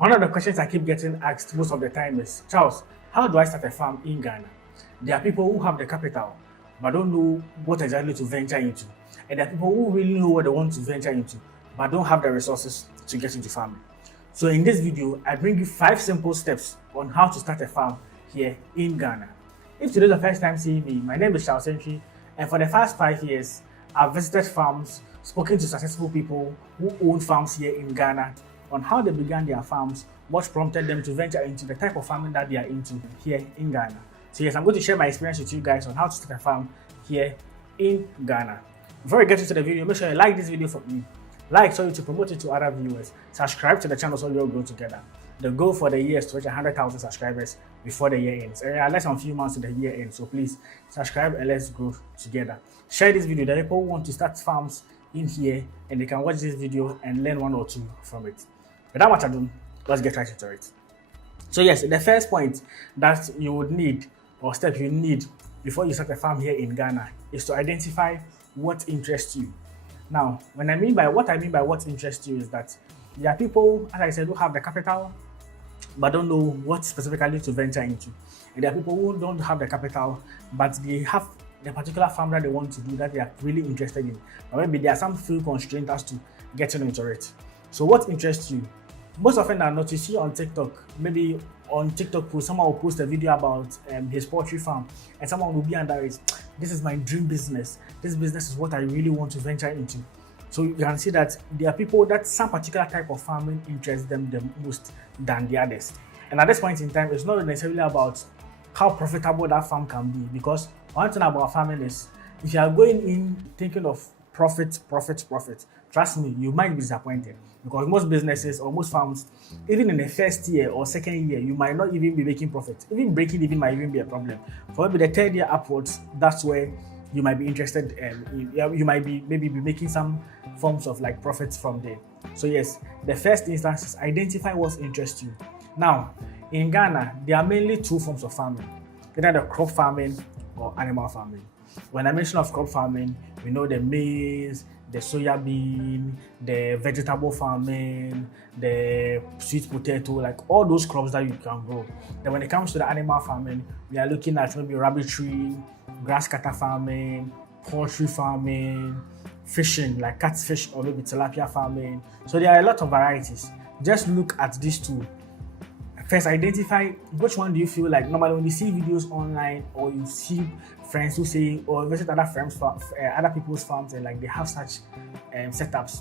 One of the questions I keep getting asked most of the time is, Charles, how do I start a farm in Ghana? There are people who have the capital but don't know what exactly to venture into. And there are people who really know what they want to venture into but don't have the resources to get into farming. So in this video, I bring you 5 simple steps on how to start a farm here in Ghana. If today is the first time seeing me, my name is Charles Entry, and for the past 5 years, I've visited farms, spoken to successful people who own farms here in Ghana on how they began their farms, what prompted them to venture into the type of farming that they are into here in Ghana. So yes, I'm going to share my experience with you guys on how to start a farm here in Ghana. Before we get into the video, make sure you like this video for me. Like so you to promote it to other viewers. Subscribe to the channel so we all grow together. The goal for the year is to reach 100,000 subscribers before the year ends. And less than a few months to the year end. So please subscribe and let's grow together. Share this video. The people who want to start farms in here and they can watch this video and learn 1 or 2 from it. Without much ado, let's get right into it. So yes, the first point that you would need or step you need before you start a farm here in Ghana is to identify what interests you. Now, what I mean by what interests you is that there are people, as I said, who have the capital but don't know what specifically to venture into. And there are people who don't have the capital but they have the particular farm that they want to do that they are really interested in. Or maybe there are some few constraints as to getting into it. So what interests you? Most often than not, you see on TikTok, maybe on TikTok post, someone will post a video about his poultry farm and someone will be under it. This is my dream business. This business is what I really want to venture into. So you can see that there are people that some particular type of farming interests them the most than the others. And at this point in time, it's not necessarily about how profitable that farm can be, because one thing about farming is if you are going in thinking of profit, trust me, you might be disappointed, because most businesses or most farms, even in the first year or second year, you might not even be making profit. Even breaking even might even be a problem. For maybe the third year upwards, that's where you might be interested in, you might be maybe be making some forms of like profits from there. So yes, the first instance is identify what interests you. Now, in Ghana, there are mainly 2 forms of farming, either the crop farming or animal farming. When I mention of crop farming, we know the maize, the soya bean, the vegetable farming, the sweet potato, like all those crops that you can grow. Then when it comes to the animal farming, we are looking at maybe rabbitry, grass cutter farming, poultry farming, fishing like catfish or maybe tilapia farming. So there are a lot of varieties. Just look at these 2. First, identify which one do you feel like. Normally, when you see videos online or you see friends who say or visit other friends, other people's farms and like they have such setups,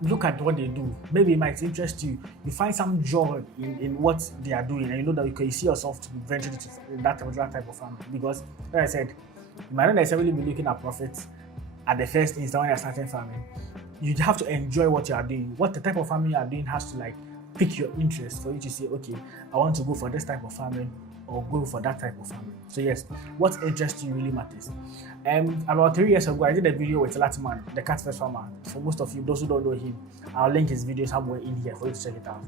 look at what they do. Maybe it might interest you. You find some joy in what they are doing, and you know that you can see yourself to venture into that particular type of farming. Because, like I said, you might not necessarily be looking at profits at the first instant when you're starting farming. You have to enjoy what you are doing. What the type of farming you are doing has to like pick your interest for you to say, okay, I want to go for this type of farming or go for that type of farming. So yes, what interests you really matters. About 3 years ago, I did a video with Latiman, the catfish farmer. For most of you, those who don't know him, I'll link his videos somewhere in here for you to check it out.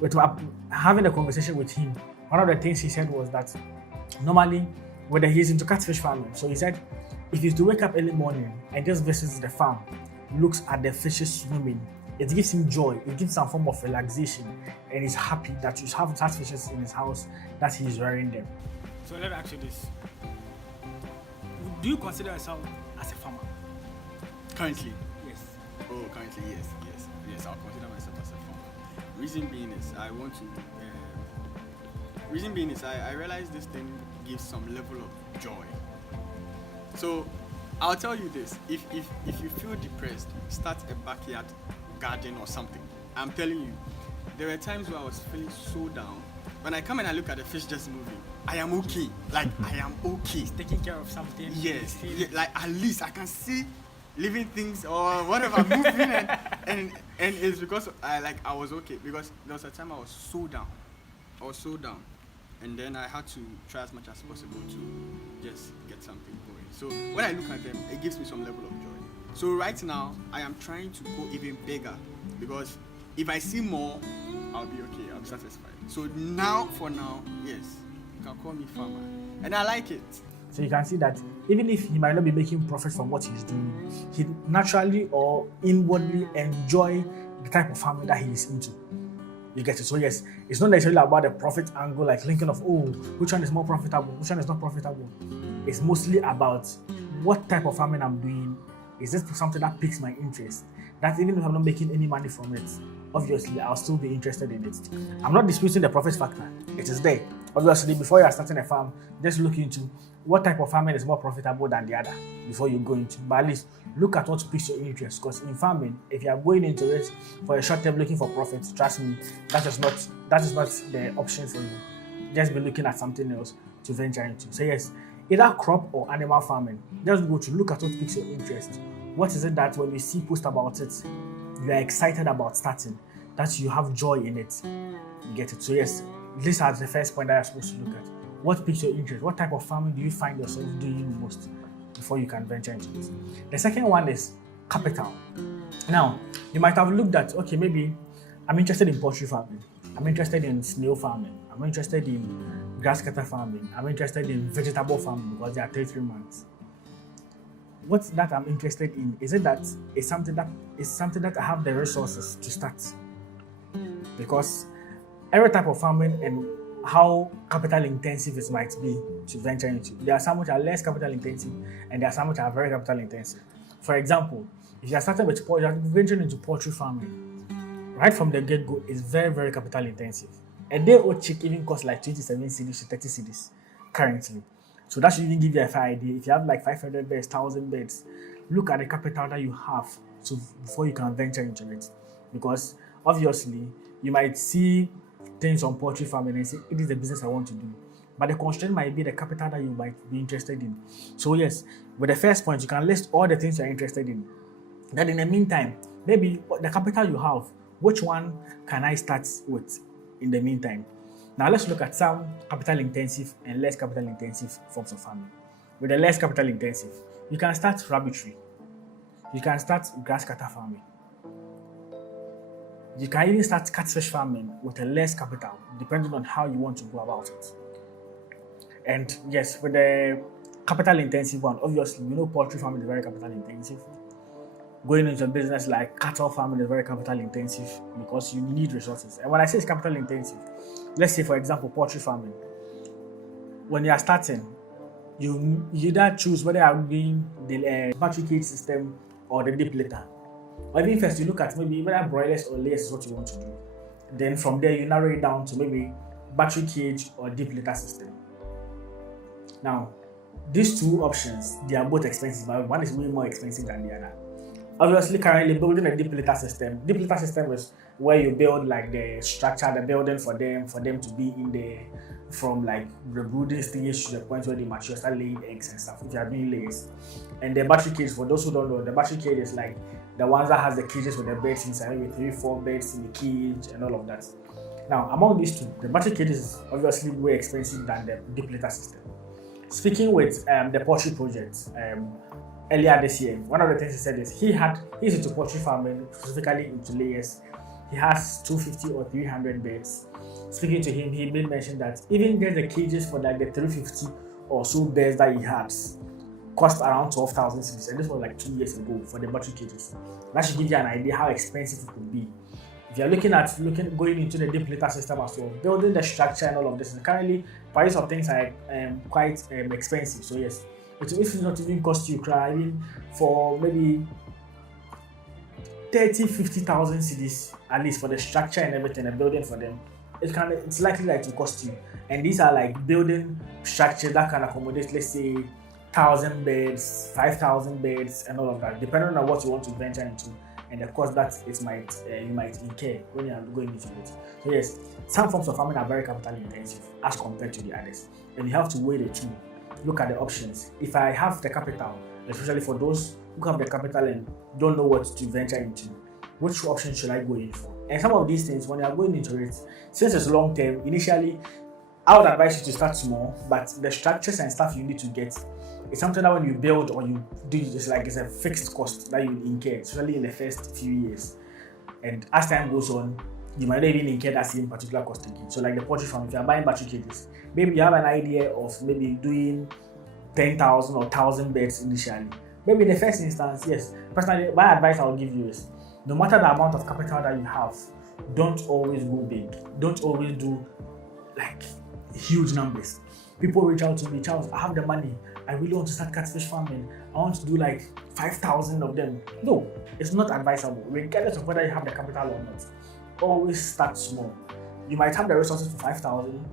But having a conversation with him, one of the things he said was that normally, whether he's into catfish farming, so he said, if he's to wake up early morning and just visits the farm, looks at the fishes swimming, it gives him joy, it gives some form of relaxation, and he's happy that you have such fishes in his house that he's rearing them. So let me ask you this. Do you consider yourself as a farmer? Currently? Yes. Oh, currently, yes. I'll consider myself as a farmer. Reason being is I realize this thing gives some level of joy. So I'll tell you this, if you feel depressed, start a backyard garden or something. I'm telling you, there were times where I was feeling so down. When I come and I look at the fish just moving, I am okay. Like, I am okay. He's taking care of something. Yes. Yeah, like, at least I can see living things or whatever moving and it's because I was okay, because there was a time I was so down. And then I had to try as much as possible to just get something going. So when I look at them, it gives me some level of joy. So right now, I am trying to go even bigger, because if I see more, I'll be okay, I'll be satisfied. So now, for now, yes, you can call me farmer. And I like it. So you can see that even if he might not be making profit from what he's doing, he naturally or inwardly enjoy the type of farming that he is into. You get it? So yes, it's not necessarily about the profit angle, like thinking of, oh, which one is more profitable, which one is not profitable. It's mostly about what type of farming I'm doing. Is this something that piques my interest? That even if I'm not making any money from it, obviously I'll still be interested in it. I'm not disputing the profit factor. It is there. Obviously, before you are starting a farm, just look into what type of farming is more profitable than the other before you go into. But at least look at what piques your interest. Because in farming, if you are going into it for a short term looking for profit, trust me, that is not the option for you. Just be looking at something else to venture into. So yes, either crop or animal farming. Just go to look at what piques your interest. What is it that when you see post about it, you are excited about starting, that you have joy in it? You get it? So yes, these are the first point that you're supposed to look at. What piques your interest? What type of farming do you find yourself doing most before you can venture into it? The second one is capital. Now, you might have looked at, okay, maybe I'm interested in poultry farming. I'm interested in snail farming. I'm interested in grass cutter farming. I'm interested in vegetable farming because they are 3 months. What's that I'm interested in? Is it that it's something that I have the resources to start? Because every type of farming and how capital intensive it might be to venture into. There are some which are less capital intensive and there are some which are very capital intensive. For example, if you are starting with poultry, venturing into poultry farming, right from the get-go, is very, very capital intensive. A day-old chick even costs like 27 cedis to 30 cedis currently. So that should even give you a fair idea. If you have like 500 beds, 1,000 beds, look at the capital that you have before you can venture into it. Because obviously, you might see things on poultry farming and say, it is the business I want to do. But the constraint might be the capital that you might be interested in. So yes, with the first point, you can list all the things you're interested in. Then in the meantime, maybe the capital you have, which one can I start with in the meantime? Now let's look at some capital intensive and less capital intensive forms of farming. With the less capital intensive, you can start rabbitry. You can start grass cutter farming. You can even start catfish farming with a less capital, depending on how you want to go about it. And yes, with the capital intensive one, obviously, poultry farming is very capital intensive. Going into a business like cattle farming is very capital intensive because you need resources. And when I say it's capital intensive, let's say, for example, poultry farming. When you are starting, you either choose whether you are doing the battery cage system or the deep litter. Or even first, you look at maybe whether broilers or layers is what you want to do. Then from there, you narrow it down to maybe battery cage or deep litter system. Now, these two options, they are both expensive, but one is way more expensive than the other. Obviously, currently building a deep litter system is where you build like the structure, the building for them to be in there from like the brooding stage to the point where they mature, start laying eggs and stuff, if you are doing layers. And the battery cage, for those who don't know, the battery cage is like the ones that has the cages with the beds inside, maybe 3-4 beds in the cage and all of that. Now, among these two, the battery cage is obviously way expensive than the deep litter system. Speaking with the poultry project, earlier this year, one of the things he said is he's into poultry farming, specifically into layers. He has 250 or 300 beds. Speaking to him, he made mention that even just the cages for like the 350 or so beds that he has cost around 12,000 cedis, and this was like 2 years ago for the battery cages. That should give you an idea how expensive it could be. If you're looking going into the deep litter system as well, building the structure and all of this, and currently price of things are quite expensive. So yes, it will not even cost you crying for maybe 30,000-50,000 cedis at least for the structure and everything, the building for them. It's likely like to cost you. And these are like building structures that can accommodate, let's say, 1,000 beds, 5,000 beds, and all of that, depending on what you want to venture into and the cost that you might incur when you are going into it. So yes, some forms of farming are very capital intensive as compared to the others, and you have to weigh the two. Look at the options. If I have the capital, especially for those who have the capital and don't know what to venture into, which option should I go in for? And some of these things, when you are going into it, since it's long term, initially, I would advise you to start small, but the structures and stuff you need to get, it's something that when you build or you do, it's a fixed cost that you incur, especially in the first few years. And as time goes on, you might not even incur that same particular cost again. So like the poultry farm, if you are buying battery cages, maybe you have an idea of maybe doing 10,000 or 1,000 beds initially. Maybe in the first instance, yes. Personally, my advice I will give you is, no matter the amount of capital that you have, don't always go big. Don't always do like huge numbers. People reach out to me, Charles, I have the money. I really want to start catfish farming. I want to do like 5,000 of them. No, it's not advisable, regardless of whether you have the capital or not. Always start small. You might have the resources for 5,000.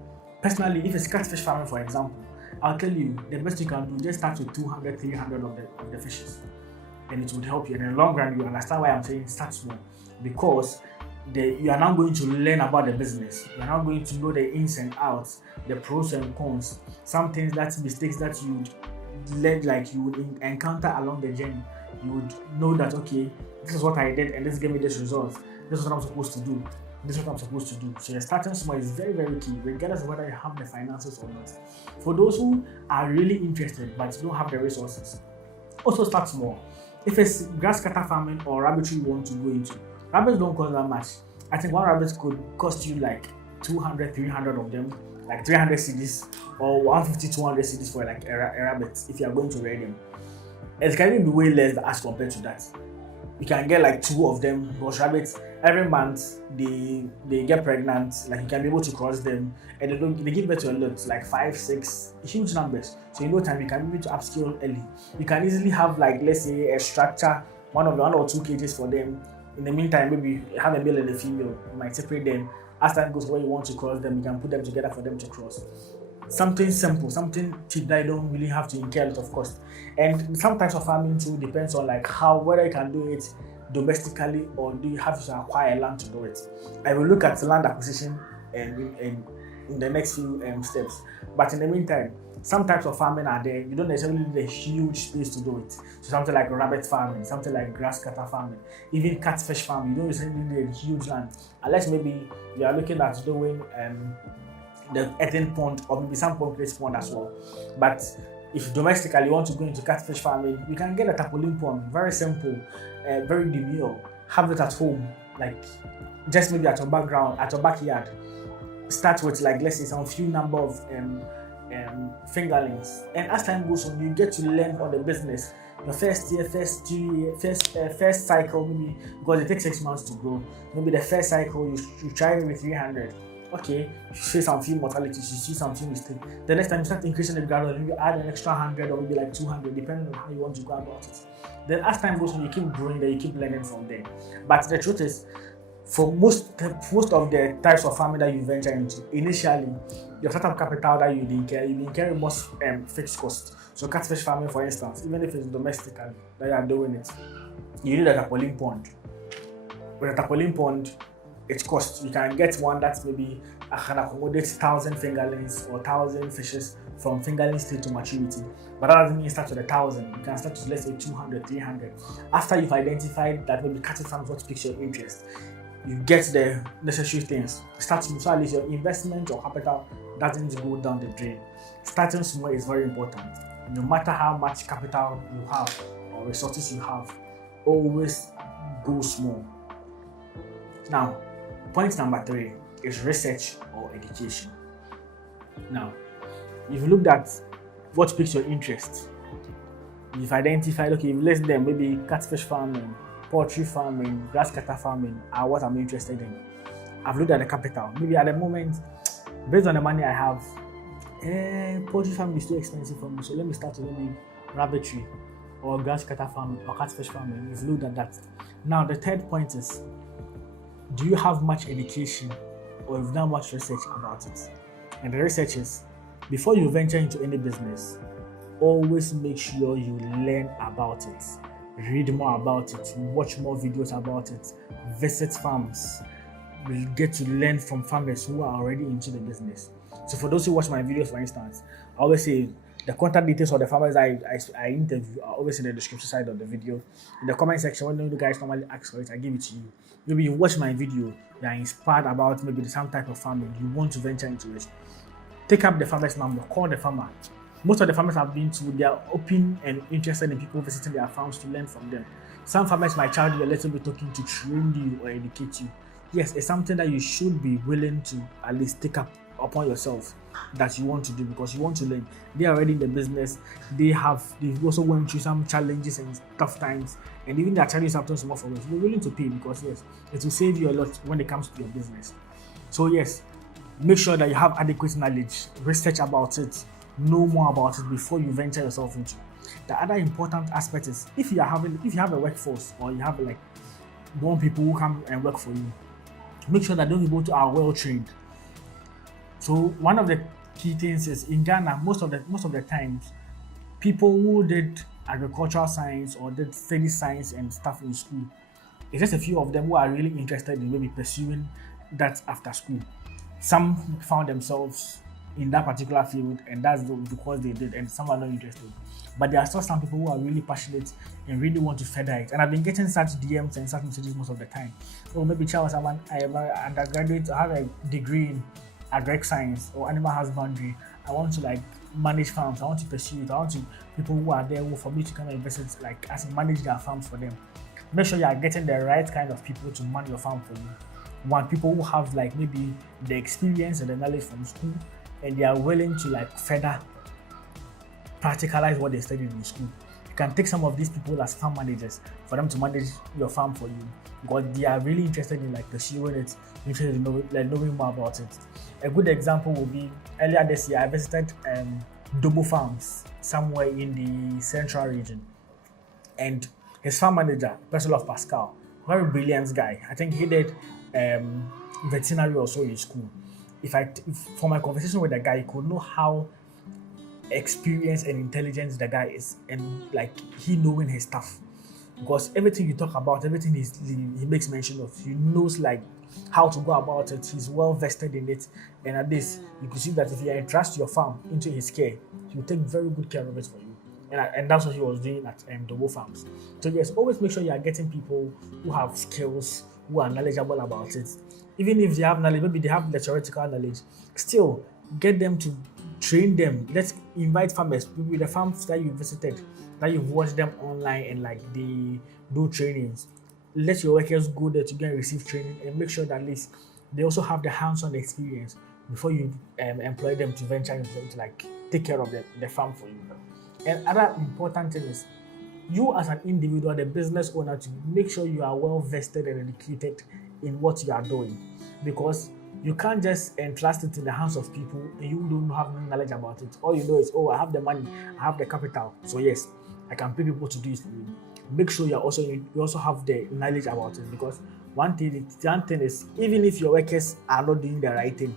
Personally, if it's catfish farming, for example, I'll tell you the best you can do, just start with 200, 300 of the fishes. And it would help you. And in the long run, you understand why I'm saying start small. Because you are now going to learn about the business. You are now going to know the ins and outs, the pros and cons, some things, that mistakes that you would learn, like you would encounter along the journey. You would know that, okay, this is what I did and this gave me this result. This is what I'm supposed to do. This is what I'm supposed to do. So starting small is very, very key, regardless of whether you have the finances or not. For those who are really interested but don't have the resources, also start small. If it's grass cutter farming or rabbitry you want to go into, rabbits don't cost that much. I think one rabbit could cost you like 200, 300 of them, like 300 CDs or 150, 200 CDs for like a rabbit if you are going to rear them. It can even be way less as compared to that. You can get like 2 of them, because rabbits every month they get pregnant, like you can be able to cross them, and they give birth to a lot, like 5, 6 huge numbers. So in no time you can be able to upscale early. You can easily have like, let's say, a structure, one or 2 cages for them. In the meantime, maybe you have a male and a female. You might separate them. As time goes, where you want to cross them, you can put them together for them to cross. Something simple, something cheap that you don't really have to incur a lot of cost. And some types of farming too depends on like whether you can do it domestically or do you have to acquire land to do it. I will look at land acquisition in the next few steps. But in the meantime, some types of farming are there. You don't necessarily need a huge space to do it. So something like rabbit farming, something like grass cutter farming, even catfish farming, you don't necessarily need a huge land. Unless maybe you are looking at doing the earthen pond or maybe some concrete pond as well. But if domestically you want to go into catfish farming, you can get a tarpaulin pond, very simple, very demure. Have it at home, like just maybe at your background, at your backyard. Start with like, let's say, some few number of fingerlings, and as time goes on, you get to learn on the business. Your first year, first cycle, maybe because it takes 6 months to grow. Maybe the first cycle you try with 300. Okay, you see some few mortalities, you see some few mistakes. The next time you start increasing it gradually, maybe add an extra 100 or maybe like 200, depending on how you want to go about it. Then as time goes on, you keep growing there, you keep learning from there. But the truth is, for most of the types of farming that you venture into, initially, your startup capital that you incur most fixed costs. So catfish farming, for instance, even if it's domestically that you are doing it, you need a tarpaulin pond. With a tarpaulin pond, it costs. You can get one that's maybe can accommodate 1,000 fingerlings or 1,000 fishes from fingerling stage to maturity. But that doesn't mean you start with 1,000. You can start with, let's say, 200, 300. After you've identified that maybe catfish farm is what piques your interest, you get the necessary things. Start small, so at least your investment or capital doesn't go down the drain. Starting small is very important. No matter how much capital you have or resources you have, always go small. Now, point number 3 is research or education. Now, if you looked at what piques your interest, you've identified, okay, you've listed them, maybe catfish farming, poultry farming, grass cutter farming are what I'm interested in. I've looked at the capital. Maybe at the moment, based on the money I have, poultry farming is too expensive for me, so let me start with maybe rabbitry or grass cutter farming or catfish farming. You've looked at that. Now, the third point is, do you have much education or have done much research about it? And the research is, before you venture into any business, always make sure you learn about it. Read more about it, watch more videos about it, visit farms. We'll get to learn from farmers who are already into the business. So for those who watch my videos, for instance, I always say the contact details of the farmers I interview are always in the description side of the video. In the comment section, when you guys normally ask for it, I give it to you. Maybe you watch my video, you are inspired about maybe some type of farming, you want to venture into it. Take up the farmer's number, call the farmer. Most of the farmers I've been to, they are open and interested in people visiting their farms to learn from them. Some farmers might charge you a little bit talking to train you or educate you. Yes, it's something that you should be willing to at least take up upon yourself that you want to do because you want to learn. They are already in the business. They've also went through some challenges and tough times, and even their challenges have done some more for us. You're willing to pay because yes, it will save you a lot when it comes to your business. So yes, make sure that you have adequate knowledge, research about it, know more about it before you venture yourself into. The other important aspect is if you have a workforce or you have like one people who come and work for you, make sure that those people are well trained. So one of the key things is in Ghana, most of the times, people who did agricultural science or did study science and stuff in school, it's just a few of them who are really interested in maybe pursuing that after school. Some found themselves in that particular field, and that's because they did, and some are not interested. But there are still some people who are really passionate and really want to further it. And I've been getting such DMs and such messages most of the time. So maybe Charles, I'm an undergraduate, I have a degree in agric science or animal husbandry. I want to like manage farms. I want to pursue it. I want to people who are there who for me to come and visit, like as in manage their farms for them. Make sure you are getting the right kind of people to manage your farm for you. Want people who have like maybe the experience and the knowledge from school, and they are willing to like further practicalize what they studied in school. You can take some of these people as farm managers for them to manage your farm for you because they are really interested in like pursuing it, interested in knowing more about it. A good example will be earlier this year I visited Dobo Farms somewhere in the central region, and his farm manager, person of Pascal, very brilliant guy. I think he did veterinary also in school. If from my conversation with the guy, you could know how experienced and intelligent the guy is, and like he knowing his stuff. Because everything you talk about, everything he makes mention of, he knows like how to go about it. He's well vested in it, and at this you could see that if you entrust your farm into his care, he will take very good care of it for you. And that's what he was doing at Dobo Farms. So yes, always make sure you are getting people who have skills, who are knowledgeable about it. Even if they have knowledge, maybe they have the theoretical knowledge, still get them to train them. Let's invite farmers, maybe the farms that you visited, that you've watched them online and like they do trainings. Let your workers go there to get and receive training, and make sure that at least they also have the hands-on experience before you employ them to venture into them to like take care of the farm for you. And other important thing is you as an individual, the business owner, to make sure you are well vested and educated in what you are doing, because you can't just entrust it in the hands of people and you don't have no knowledge about it. All you know is, oh, I have the money, I have the capital, so yes, I can pay people to do it for you. Make sure you also have the knowledge about it, because one thing is, even if your workers are not doing the right thing,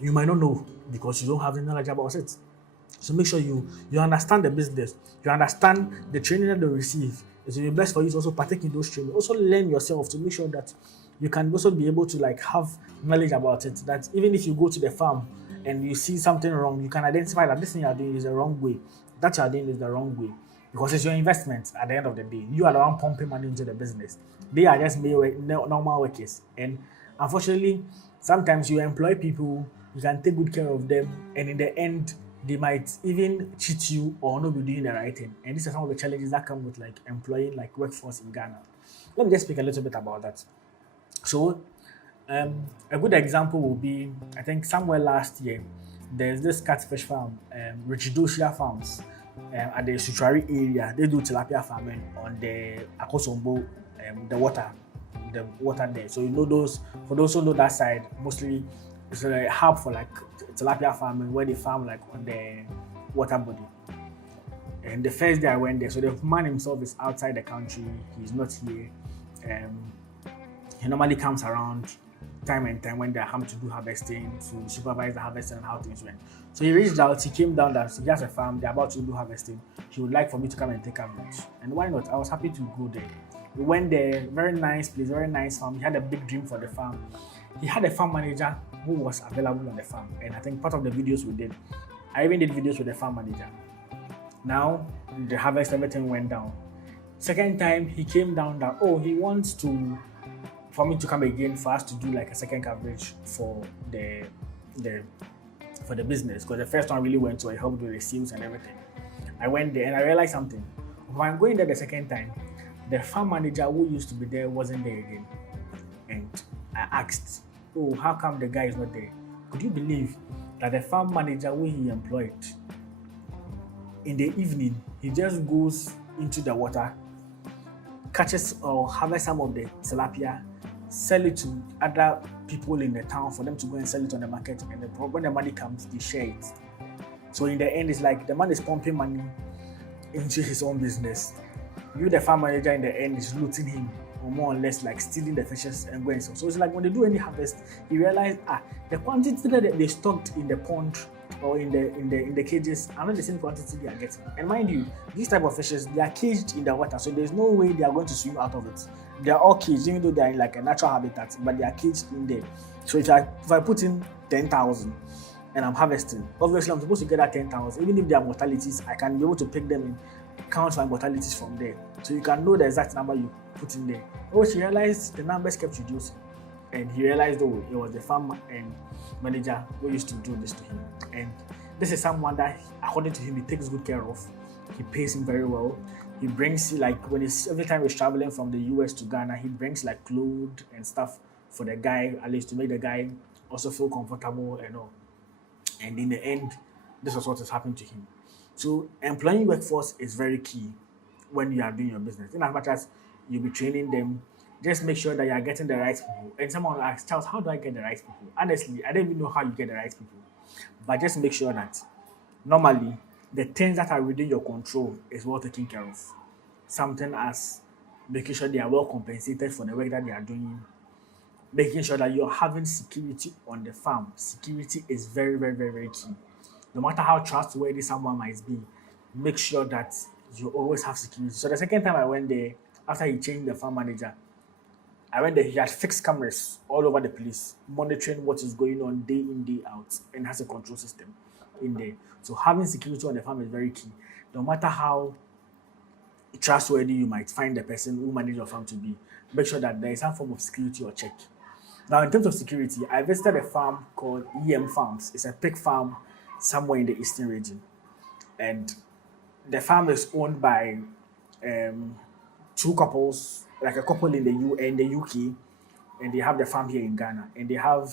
you might not know because you don't have the knowledge about it. So make sure you understand the business, you understand the training that they receive. It will be best for you to also partake in those training. Also learn yourself to make sure that you can also be able to like have knowledge about it. That even if you go to the farm and you see something wrong, you can identify that this thing you are doing is the wrong way. That you are doing is the wrong way. Because it's your investment at the end of the day. You are the one pumping money into the business. They are just normal workers. And unfortunately, sometimes you employ people, you can take good care of them, and in the end, they might even cheat you or not be doing the right thing. And these are some of the challenges that come with like employing like workforce in Ghana. Let me just speak a little bit about that. So a good example will be, I think somewhere last year, there's this catfish farm, Richidosia Farms, at the Sutrari area. They do tilapia farming on the Akosombo, the water there. So you know for those who know that side, mostly it's a hub for like tilapia farming where they farm like on the water body. And the first day I went there, so the man himself is outside the country, he's not here. He normally comes around time and time when they come to do harvesting, to supervise the harvesting and how things went. So he reached out, he came down that he has a farm, they're about to do harvesting. He would like for me to come and take coverage. And why not? I was happy to go there. We went there, very nice place, very nice farm. He had a big dream for the farm. He had a farm manager who was available on the farm. And I think part of the videos we did, I even did videos with the farm manager. Now, the harvest, everything went down. Second time, he came down that, he wants for me to come again for us to do like a second coverage for the business, because the first one really went, so I helped with the sales and everything. I went there and I realized something. When I'm going there the second time, the farm manager who used to be there wasn't there again. And I asked, how come the guy is not there? Would you believe that the farm manager who he employed, in the evening, he just goes into the water, catches or harvest some of the tilapia, sell it to other people in the town for them to go and sell it on the market, and when the money comes, they share it. So in the end, it's like the man is pumping money into his own business. You, the farm manager, in the end is looting him, or more or less like stealing the fishes and going. So it's like when they do any harvest, you realize the quantity that they stocked in the pond or in the cages are not the same quantity they are getting. And mind you, these type of fishes, they are caged in the water, so there's no way they are going to swim out of it. They are all caged, even though they are in like a natural habitat, but they are caged in there. So if I put in 10,000 and I'm harvesting, obviously I'm supposed to get that 10,000. Even if there are mortalities, I can be able to pick them in, count my mortalities from there. So you can know the exact number you put in there. Oh, she realized the numbers kept reducing. And he realized, oh, it was the farm manager who used to do this to him. And this is someone that, according to him, he takes good care of. He pays him very well. He brings, like, every time he's traveling from the US to Ghana, he brings like clothes and stuff for the guy, at least to make the guy also feel comfortable and all. And in the end, this was what is happening to him. So employing workforce is very key when you are doing your business. In as much as you'll be training them, just make sure that you are getting the right people. And someone will ask, Charles, how do I get the right people? Honestly, I don't even know how you get the right people. But just make sure that normally the things that are within your control is well taken care of. Something as making sure they are well compensated for the work that they are doing, making sure that you're having security on the farm. Security is very, very, very, very key. No matter how trustworthy someone might be, make sure that you always have security. So the second time I went there, after he changed the farm manager, I went there, he had fixed cameras all over the place, monitoring what is going on day in, day out, and has a control system in there. So having security on the farm is very key. No matter how trustworthy you might find the person who manages your farm to be, make sure that there is some form of security or check. Now, in terms of security, I visited a farm called Farms. It's a pig farm somewhere in the eastern region. And the farm is owned by two couples, like a couple in the UK, and they have the farm here in Ghana. And they have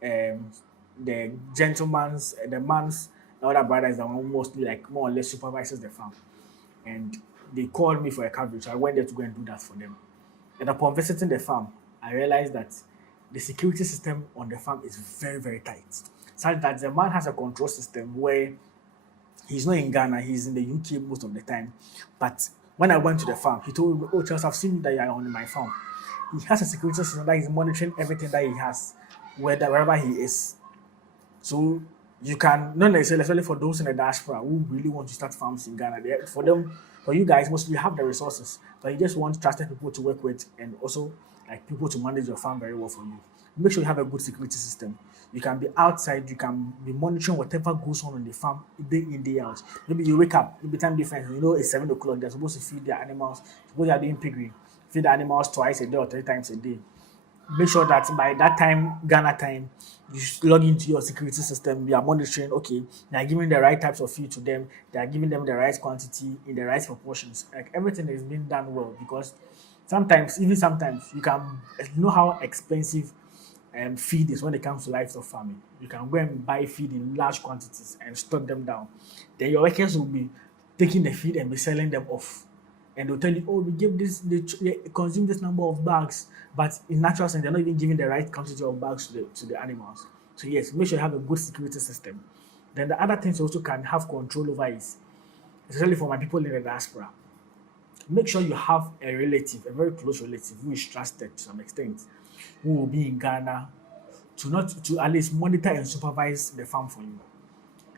the gentleman's, the man's, the other brother is the one who mostly like more or less supervises the farm. And they called me for a coverage. So I went there to go and do that for them. And upon visiting the farm, I realized that the security system on the farm is very, very tight. Such that the man has a control system where he's not in Ghana, he's in the UK most of the time. But when I went to the farm, he told me, oh, Charles, I've seen that you are on my farm. He has a security system that is monitoring everything that he has, wherever he is. So you can, not necessarily, especially for those in the diaspora who really want to start farms in Ghana, for them, for you guys, mostly you have the resources, but you just want trusted people to work with and also like people to manage your farm very well for you. Make sure you have a good security system. You can be outside, you can be monitoring whatever goes on the farm day in, day out. Maybe you wake up, maybe time difference, you know it's 7 o'clock, they're supposed to feed their animals, suppose they are doing piggery, feed the animals twice a day or 3 times a day. Make sure that by that time, Ghana time, you log into your security system. You are monitoring, okay, they are giving the right types of feed to them, they are giving them the right quantity in the right proportions. Like everything is being done well because sometimes, you can, you know how expensive feed is when it comes to livestock farming. You can go and buy feed in large quantities and stock them down. Then your workers will be taking the feed and be selling them off. And they'll tell you, oh, we give this, they consume this number of bags, but in natural sense, they're not even giving the right quantity of bags to the animals. So yes, make sure you have a good security system. Then the other things you also can have control over is, especially for my people in the diaspora, make sure you have a relative, a very close relative who is trusted to some extent, who will be in Ghana to at least monitor and supervise the farm for you.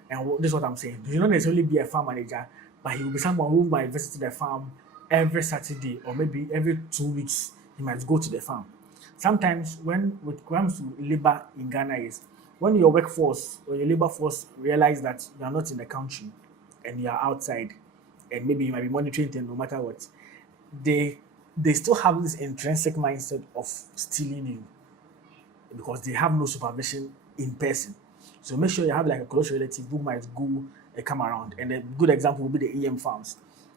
And this is what I'm saying. You not necessarily be a farm manager, but he will be someone who might visit the farm every Saturday or maybe every 2 weeks. He might go to the farm. Sometimes when it comes to labor in Ghana is when your workforce or your labor force realize that you are not in the country and you are outside and maybe you might be monitoring them no matter what, they still have this intrinsic mindset of stealing you because they have no supervision in person. So make sure you have like a close relative who might go and come around. And a good example would be the farms.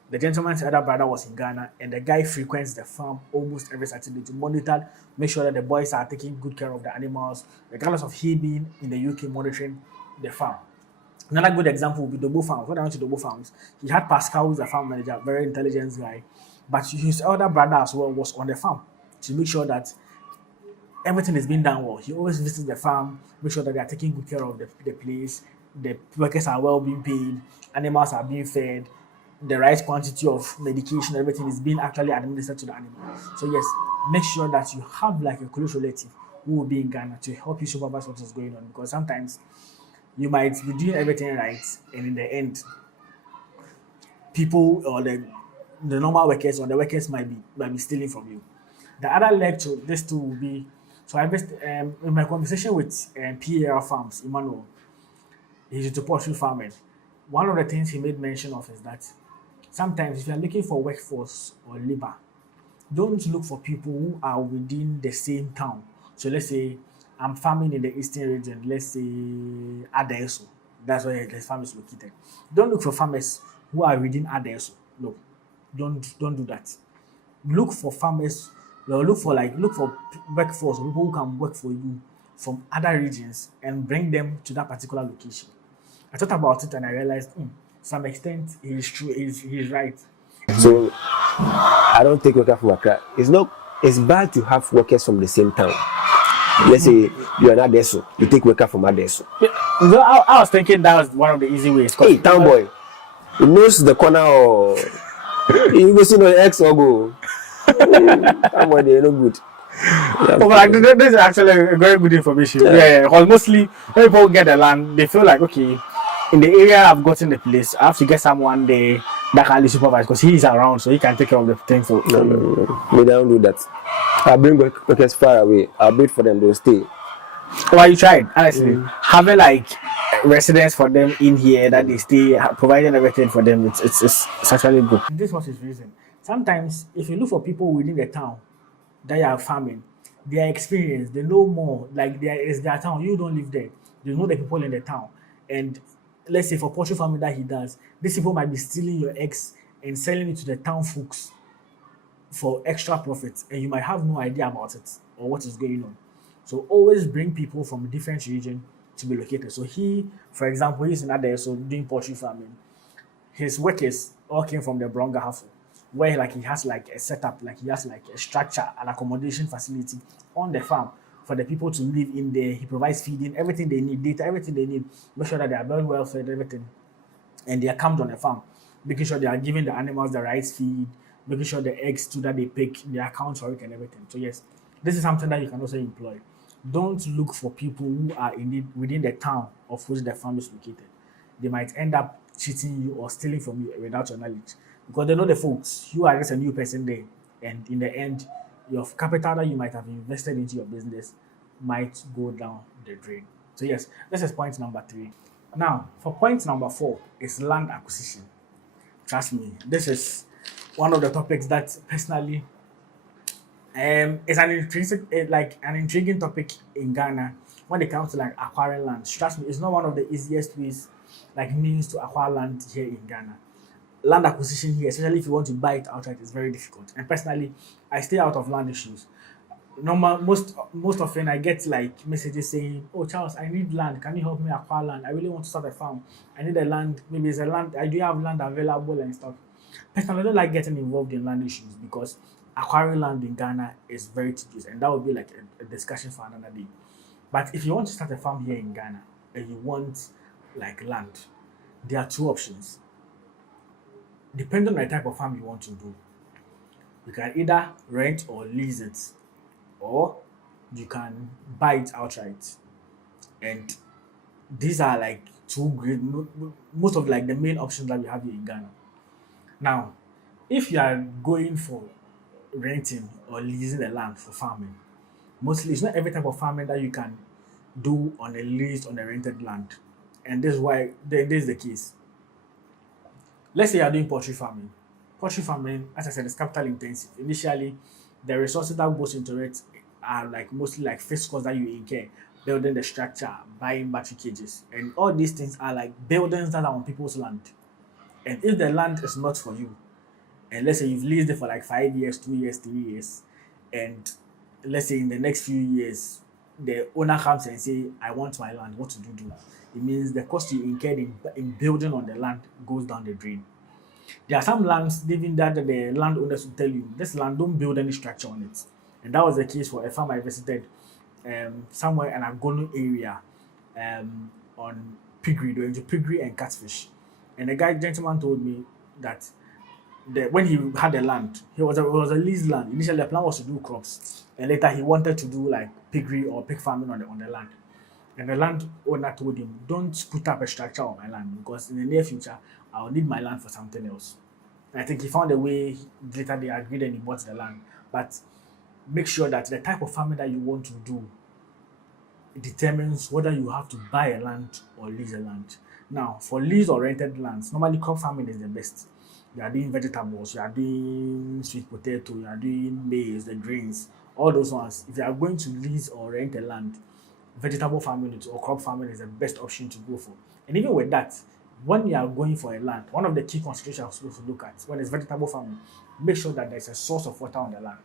The gentleman's elder brother was in Ghana, and the guy frequents the farm almost every Saturday to monitor, make sure that the boys are taking good care of the animals, regardless of he being in the UK monitoring the farm. Another good example would be Dobo Farms. When I went to Dobo Farms, he had Pascal, who's a farm manager, very intelligent guy. But his elder brother as well was on the farm to make sure that everything is being done well. He always visits the farm, make sure that they are taking good care of the place, the workers are well being paid, animals are being fed, the right quantity of medication, everything is being actually administered to the animal. So yes, make sure that you have like a close relative who will be in Ghana to help you supervise what is going on, because sometimes you might be doing everything right, and in the end, people or the normal workers or the workers might be stealing from you. The other leg to this too will be, so I based in my conversation with PAR Farms, Emmanuel, he's into poultry farming. One of the things he made mention of is that sometimes if you're looking for workforce or labor, don't look for people who are within the same town. So let's say I'm farming in the eastern region, let's say Adeso. That's where the farm is located. Don't look for farmers who are within Adeso. No, don't do that. Look for farmers, look for workforce or people who can work for you from other regions and bring them to that particular location. I thought about it and I realized, to some extent, he's true. He's right. So I don't take worker from Accra. It's not. It's bad to have workers from the same town. Let's say you are not Adesso, you take worker from Adesso. So I was thinking that was one of the easy ways. Hey, town boy, he knows the corner or you go see no X or go. Town boy, they're no good. Oh, but like, this is actually a very good information. Yeah, because mostly when people get the land, they feel like, okay, in the area I've gotten the place, I have to get someone there that can really supervise because he is around, so he can take care of the thing. So No. We don't do that. I bring workers far away. I'll wait for them. They'll stay. well, you tried honestly having like residents for them in here that they stay, providing everything for them. It's actually good. This was his reason. Sometimes if you look for people within the town that you are farming, they are experienced, they know more. Like it's their town. You don't live there. You know the people in the town. And let's say for poultry farming that he does, these people might be stealing your eggs and selling it to the town folks for extra profits, and you might have no idea about it or what is going on. So always bring people from a different region to be located. So he, for example, he's in Ade, so doing poultry farming. His workers all came from the Bronga Huffle, where like he has like a setup, like he has like a structure, an accommodation facility on the farm for the people to live in there. He provides feeding, everything they need, data, everything they need, make sure that they are very well fed, everything, and they are camped on the farm, making sure they are giving the animals the right feed, making sure the eggs too that they pick, they account for it and everything. So yes, this is something that you can also employ. Don't look for people who are within the town of which the farm is located. They might end up cheating you or stealing from you without your knowledge, because they know the folks. You are just a new person there, and in the end, your capital that you might have invested into your business might go down the drain. So yes, this is point number 3. Now, for point number 4 is land acquisition. Trust me, this is one of the topics that personally is an intrinsic, like an intriguing topic in Ghana when it comes to like acquiring land. Trust me, it's not one of the easiest ways, like means to acquire land here in Ghana. Land acquisition here, especially if you want to buy it outright, is very difficult. And personally, I stay out of land issues. Most often I get like messages saying, "Oh Charles, I need land. Can you help me acquire land? I really want to start a farm. I need a land. Maybe it's a land. I do have land available and stuff." Personally, I don't like getting involved in land issues because acquiring land in Ghana is very tedious, and that would be like a discussion for another day. But if you want to start a farm here in Ghana and you want like land, there are 2 options. Depending on the type of farm you want to do, you can either rent or lease it, or you can buy it outright. And these are like 2 great, most of like the main options that we have here in Ghana. Now, if you are going for renting or leasing the land for farming, mostly it's not every type of farming that you can do on a leased on a rented land. And this is why this is the case. Let's say you are doing poultry farming. Poultry farming, as I said, is capital intensive. Initially, the resources that goes into it are like mostly like fixed costs that you incur, building the structure, buying battery cages, and all these things are like buildings that are on people's land. And if the land is not for you, and let's say you've leased it for like 5 years, 2 years, 3 years, and let's say in the next few years, the owner comes and say, "I want my land." What do you do? It means the cost you incurred in building on the land goes down the drain. There are some lands, even that the landowners will tell you, this land, don't build any structure on it. And that was the case for a farm I visited somewhere in Agonu area on piggery, doing into piggery and catfish. And the guy gentleman told me that when he had the land, it was a leased land. Initially, the plan was to do crops, and later he wanted to do like piggery or pig farming on the land. And the landowner told him, "Don't put up a structure on my land because in the near future, I'll need my land for something else." And I think he found a way. Later, they agreed and he bought the land. But make sure that the type of farming that you want to do determines whether you have to buy a land or lease a land. Now, for lease or rented lands, normally crop farming is the best. You are doing vegetables, you are doing sweet potato, you are doing maize, the grains, all those ones. If you are going to lease or rent a land, vegetable farming or crop farming is the best option to go for. And even with that, when you are going for a land, one of the key considerations you're supposed to look at when it's vegetable farming, make sure that there's a source of water on the land.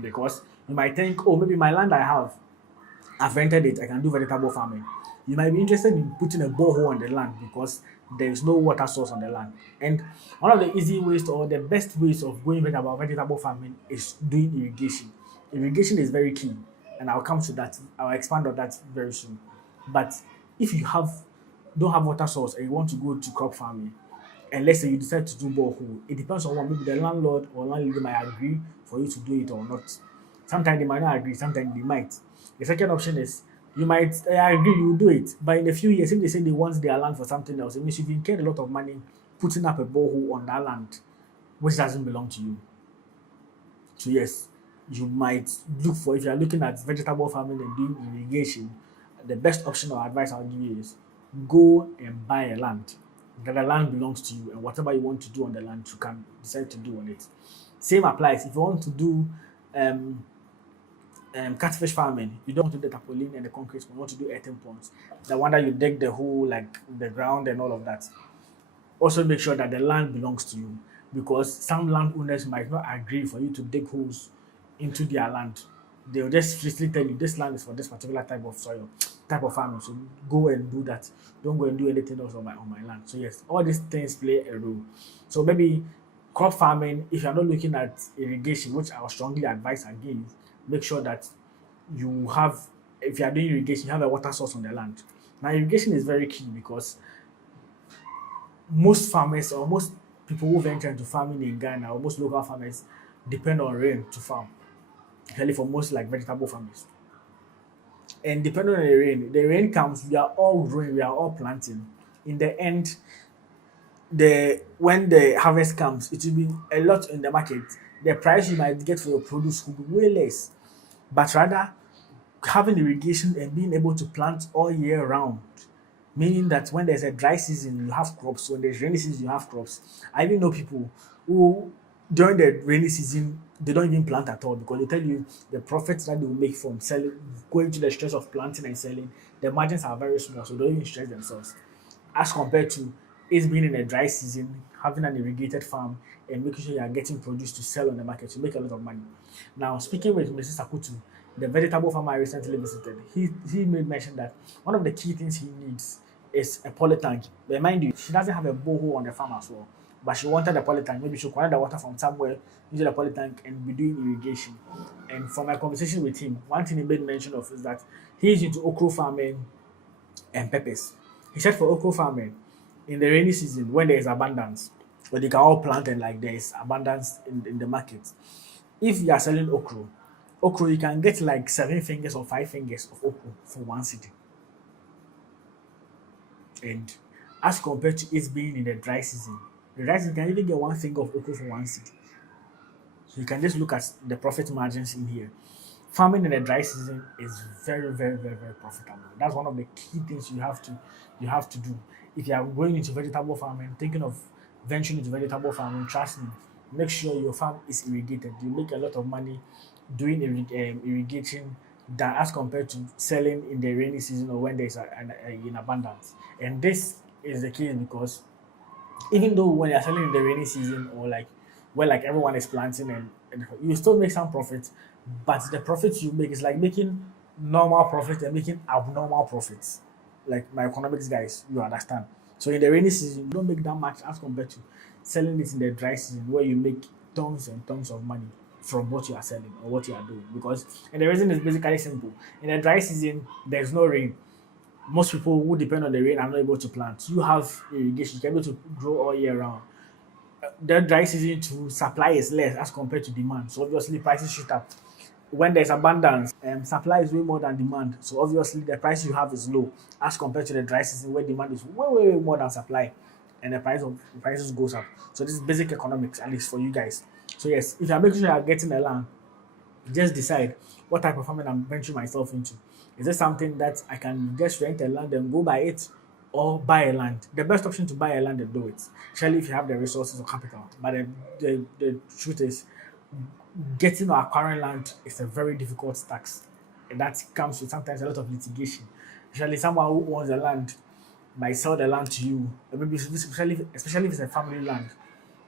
Because you might think, oh, maybe my land I've rented it, I can do vegetable farming. You might be interested in putting a borehole on the land because there is no water source on the land. And one of the easy ways or the best ways of going about vegetable farming is doing irrigation. Irrigation is very key, and I'll come to that. I'll expand on that very soon. But if you don't have water source and you want to go to crop farming, and let's say you decide to do borehole, it depends on what maybe the landlord or landlady might agree for you to do it or not. Sometimes they might not agree, sometimes they might. The second option is you might agree, you do it, but in a few years, if they say they want their land for something else, it means you've incurred a lot of money putting up a borehole on that land, which doesn't belong to you. So yes, you might look for if you are looking at vegetable farming and doing irrigation, the best option or advice I'll give you is go and buy a land. That the land belongs to you, and whatever you want to do on the land, you can decide to do on it. Same applies if you want to do um, catfish farming. You don't want to do the tarpaulin and the concrete. You want to do earthen ponds. The one that you dig the hole, like the ground and all of that. Also make sure that the land belongs to you because some landowners might not agree for you to dig holes into their land. They'll just strictly tell you this land is for this particular type of soil, type of farming. So go and do that. Don't go and do anything else on my land. So yes, all these things play a role. So maybe crop farming, if you're not looking at irrigation, which I would strongly advise against, make sure that you have, if you are doing irrigation, you have a water source on the land. Now irrigation is very key because most farmers or most people who venture into farming in Ghana or most local farmers depend on rain to farm, especially for most like vegetable farmers. And depending on the rain comes, we are all growing, we are all planting. In the end, the when the harvest comes, it will be a lot in the market. The price you might get for your produce will be way less. But rather, having irrigation and being able to plant all year round, meaning that when there's a dry season, you have crops. When there's rainy season, you have crops. I even know people who, during the rainy season, they don't even plant at all because they tell you the profits that they will make from selling, going to the stress of planting and selling, the margins are very small, so they don't even stress themselves. As compared to it being in a dry season, having an irrigated farm, and making sure you are getting produce to sell on the market to make a lot of money. Now, speaking with Mrs. Sakutu, the vegetable farmer I recently visited, he made mention that one of the key things he needs is a poly tank. But mind you, she doesn't have a borehole on the farm as well. But she wanted a poly tank. Maybe she'll collect the water from somewhere, use the poly tank, and be doing irrigation. And from my conversation with him, one thing he made mention of is that he's into okra farming and peppers. He said for okra farming, in the rainy season, when there is abundance, when they can all plant and like there is abundance in the market, if you are selling okra, you can get like 7 fingers or 5 fingers of okra for one city. And as compared to it being in the dry season can even get 1 finger of okra for one city. So you can just look at the profit margins in here. Farming in the dry season is very, very, very, very profitable. That's one of the key things you have to do. If you are going into vegetable farming, thinking of venturing into vegetable farming, trust me, make sure your farm is irrigated. You make a lot of money doing irrigation than as compared to selling in the rainy season or when there's in abundance. And this is the case because even though when you're selling in the rainy season or like where like everyone is planting and you still make some profit, but the profit you make is like making normal profit and making abnormal profits. Like my economics guys, you understand. So in the rainy season, you don't make that much as compared to selling it in the dry season where you make tons and tons of money from what you are selling or what you are doing. Because and the reason is basically simple. In the dry season, there's no rain. Most people who depend on the rain are not able to plant. You have irrigation, you can be able to grow all year round. The dry season to supply is less as compared to demand. So obviously prices shoot up. When there's abundance, supply is way more than demand. So obviously the price you have is low as compared to the dry season where demand is way more than supply, and the prices goes up. So this is basic economics, at least for you guys. So yes, if you're making sure you're getting a land, just decide what type of farming I'm venturing myself into. Is it something that I can just rent a land and go by it, or buy a land? The best option to buy a land and do it, especially if you have the resources or capital. But the truth is, getting or acquiring land is a very difficult task. And that comes with sometimes a lot of litigation. Especially someone who owns the land might sell the land to you. Maybe especially if it's a family land.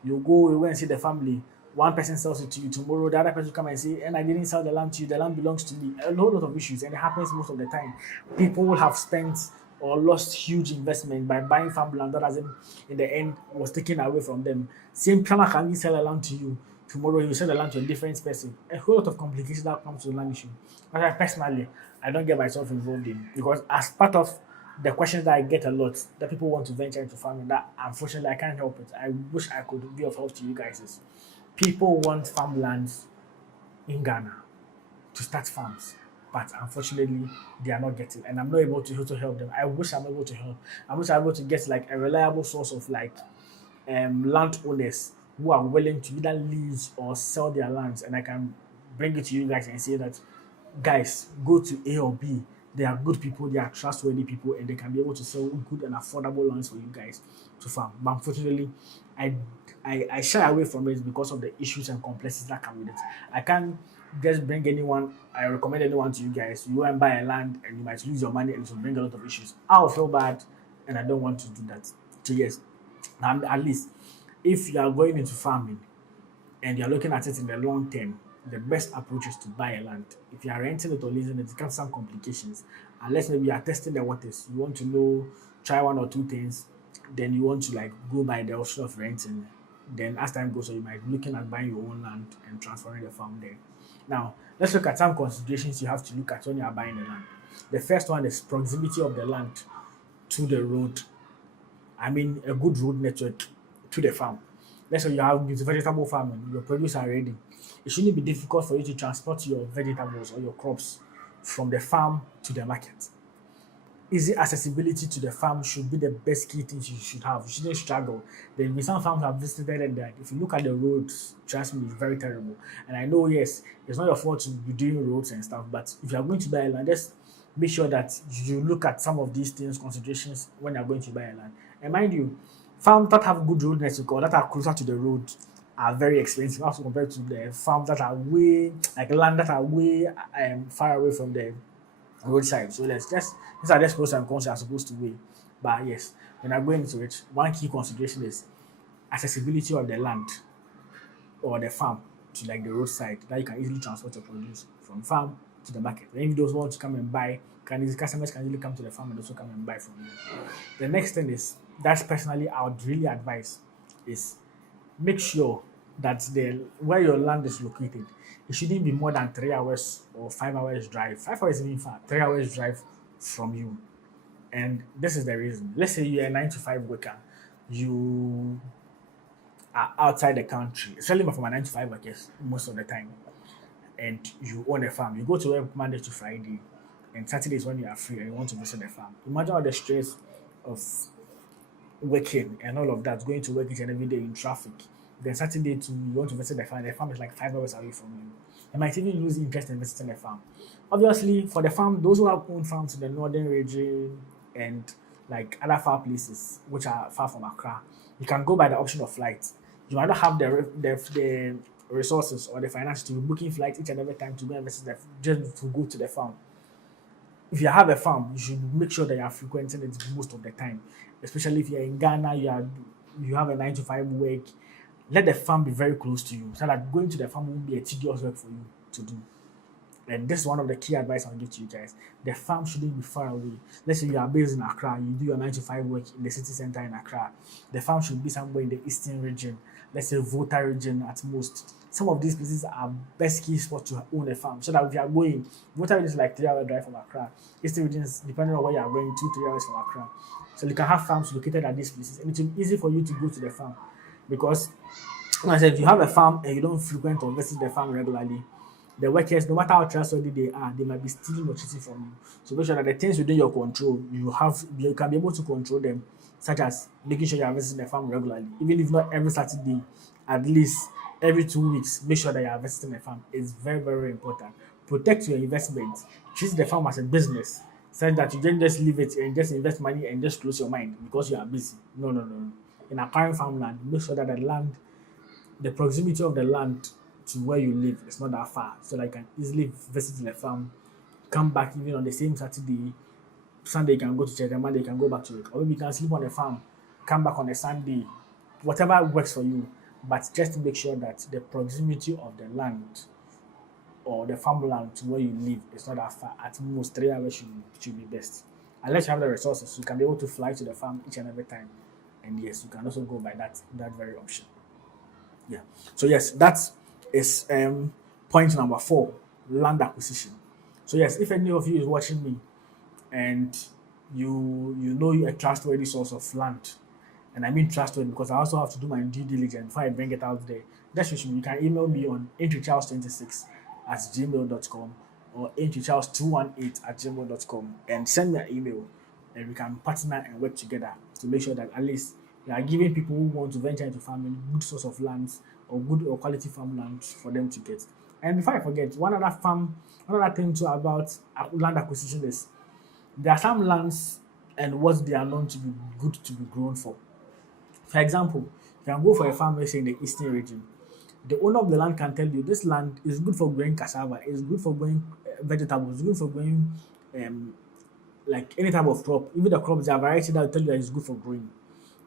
You go and see the family. One person sells it to you tomorrow. The other person will come and say, "And I didn't sell the land to you. The land belongs to me." A whole lot of issues, and it happens most of the time. People will have spent or lost huge investment by buying farmland that hasn't, in the end, was taken away from them. Same farmer can sell the land to you tomorrow. You sell the land to a different person. A whole lot of complications that comes to the land issue. But I personally, I don't get myself involved in, because as part of the questions that I get a lot, that people want to venture into farming, that unfortunately I can't help it. I wish I could be of help to you guys. Is people want farmlands in Ghana to start farms, but unfortunately they are not getting, and I'm not able to help them. I wish I'm able to help. I wish I'm able to get like a reliable source of like landowners who are willing to either lease or sell their lands, and I can bring it to you guys and say that, guys, go to A or B. They are good people, they are trustworthy people, and they can be able to sell good and affordable lands for you guys to farm. But unfortunately, I I shy away from it because of the issues and complexities that come with it. I can't just bring anyone, I recommend anyone to you guys. You go and buy a land and you might lose your money and it will bring a lot of issues. I'll feel bad and I don't want to do that. So yes, and at least if you are going into farming and you're looking at it in the long term, the best approach is to buy a land. If you are renting it or leasing it, it comes some complications. Unless maybe you are testing the waters, you want to know, try one or two things, then you want to like go by the option of renting. Then as time goes on, you might be looking at buying your own land and transferring the farm there. Now, let's look at some considerations you have to look at when you are buying the land. The first one is proximity of the land to the road. I mean, a good road network to the farm. Let's say you have this vegetable farming, your produce are ready. It shouldn't be difficult for you to transport your vegetables or your crops from the farm to the market. Easy accessibility to the farm should be the best key things you should have. You shouldn't struggle. There will be some farms I've visited and that if you look at the roads, trust me, it's very terrible. And I know, yes, it's not your fault to be doing roads and stuff, but if you are going to buy a land, just make sure that you look at some of these things, considerations when you're going to buy a land. And mind you, farms that have good road network or that are closer to the road are very expensive as compared to the farms that are way, like land that are way far away from the roadside. So let's just these are just pros and cons you are supposed to weigh. But yes, when I go into it, one key consideration is accessibility of the land or the farm to like the roadside that you can easily transport your produce from farm to the market. And if those want to come and buy, can these customers can easily come to the farm and also come and buy from you. The next thing is that's personally I would really advise is make sure that the where your land is located, it shouldn't be more than 3 hours or 5 hours drive. 5 hours is even far. 3 hours drive from you. And this is the reason. Let's say you're a 9 to 5 worker, you are outside the country, especially from a 9 to 5 workers most of the time, and you own a farm. You go to work Monday to Friday, and Saturday is when you are free and you want to visit the farm. Imagine all the stress of working and all of that, going to work each and every day in traffic. Then Saturday to you want to visit the farm is like 5 hours away from you. You might even lose interest in visiting the farm. Obviously, for the farm, those who have own farms in the northern region and like other far places which are far from Accra, you can go by the option of flight. You might not have the resources or the finances to be booking flights each and every time to go and visit just to go to the farm. If you have a farm, you should make sure that you are frequenting it most of the time. Especially if you're in Ghana, you have a 9 to 5 work. let the farm be very close to you so that going to the farm won't be a tedious work for you to do. And this is one of the key advice I'll give to you guys. The farm shouldn't be far away. Let's say you are based in Accra, you do your 9 to 5 work in the city center in Accra. The farm should be somewhere in the eastern region, let's say Volta region at most. Some of these places are best key spots to own a farm. So that if you are going, Volta region is like 3 hour drive from Accra. Eastern region is depending on where you are going, 2-3 hours from Accra. So you can have farms located at these places, and it will be easy for you to go to the farm because, like I said, if you have a farm and you don't frequent or visit the farm regularly, the workers, no matter how trustworthy they are, they might be stealing or cheating from you. So make sure that the things within your control, you can be able to control them, such as making sure you are visiting the farm regularly, even if not every Saturday, at least every 2 weeks. Make sure that you are visiting the farm. It's very, very important. Protect your investment. Treat the farm as a business, such that you don't just leave it and just invest money and just close your mind because you are busy. No, no, no, no. In acquiring farmland, make sure that the proximity of the land to where you live is not that far, so that you can easily visit the farm, come back even on the same Saturday. Sunday you can go to church, and Monday you can go back to work. Or maybe you can sleep on the farm, come back on a Sunday, whatever works for you. But just to make sure that the proximity of the land or the farmland to where you live is not that far. At most 3 hours should be best. Unless you have the resources, you can be able to fly to the farm each and every time. And yes, you can also go by that very option. Yeah. So yes, that is point number 4, land acquisition. So yes, if any of you is watching me and you know you're a trustworthy source of land, and I mean trustworthy because I also have to do my due diligence before I bring it out there. That's what you can email me on entrycharles26@gmail.com or entrycharles218@gmail.com and send me an email, and we can partner and work together to make sure that at least we are giving people who want to venture into farming good source of lands or good or quality farmland for them to get. And before I forget, one other thing too about land acquisition is there are some lands and what they are known to be good to be grown for. For example, you can go for a farm, let's say in the eastern region. The owner of the land can tell you this land is good for growing cassava, it's good for growing vegetables, it's good for growing like any type of crop. Even the crops, there are variety that will tell you that it's good for growing.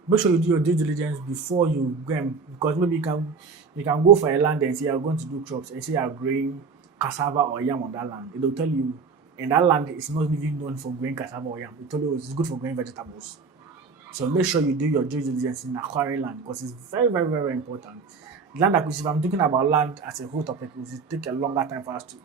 Make sure you do your due diligence before you go because maybe you can go for a land and say you're going to do crops and say you're growing cassava or yam on that land. It will tell you, and that land is not even known for growing cassava or yam. It will tell you it's good for growing vegetables. So make sure you do your due diligence in acquiring land because it's very, very, very important. Land acquisition, if I'm talking about land as a whole topic, it will take a longer time for us to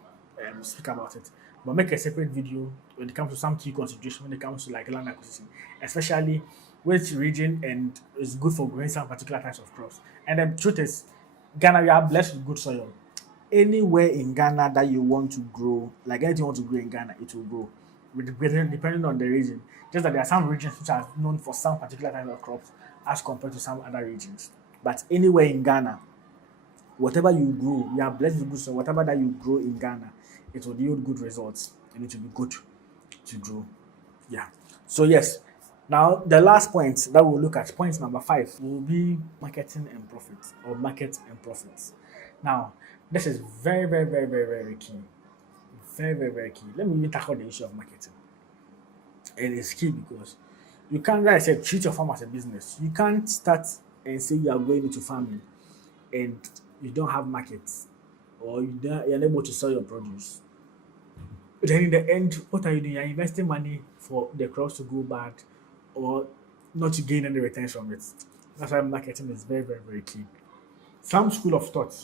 speak about it. But make a separate video when it comes to some key consideration when it comes to like land acquisition, especially which region and is good for growing some particular types of crops. And the truth is, Ghana, we are blessed with good soil. Anywhere in Ghana that you want to grow, like anything you want to grow in Ghana, it will grow. Depending on the region. Just that there are some regions which are known for some particular type of crops as compared to some other regions. But anywhere in Ghana, whatever you grow, you are blessed with good soil. Whatever that you grow in Ghana, it will yield good results and it will be good to grow. Yeah. So yes. Now the last point that we'll look at, point number 5, will be marketing and profits or market and profits. Now, this is very, very, very, very, very key. Very, very, very key. Let me even tackle the issue of marketing. It is key because you can't, like I said, treat your farm as a business. You can't start and say you are going into farming and you don't have markets or you're unable to sell your produce. Then in the end, what are you doing? You're investing money for the crops to go bad or not to gain any returns from it. That's why marketing is very, very, very key. Some school of thought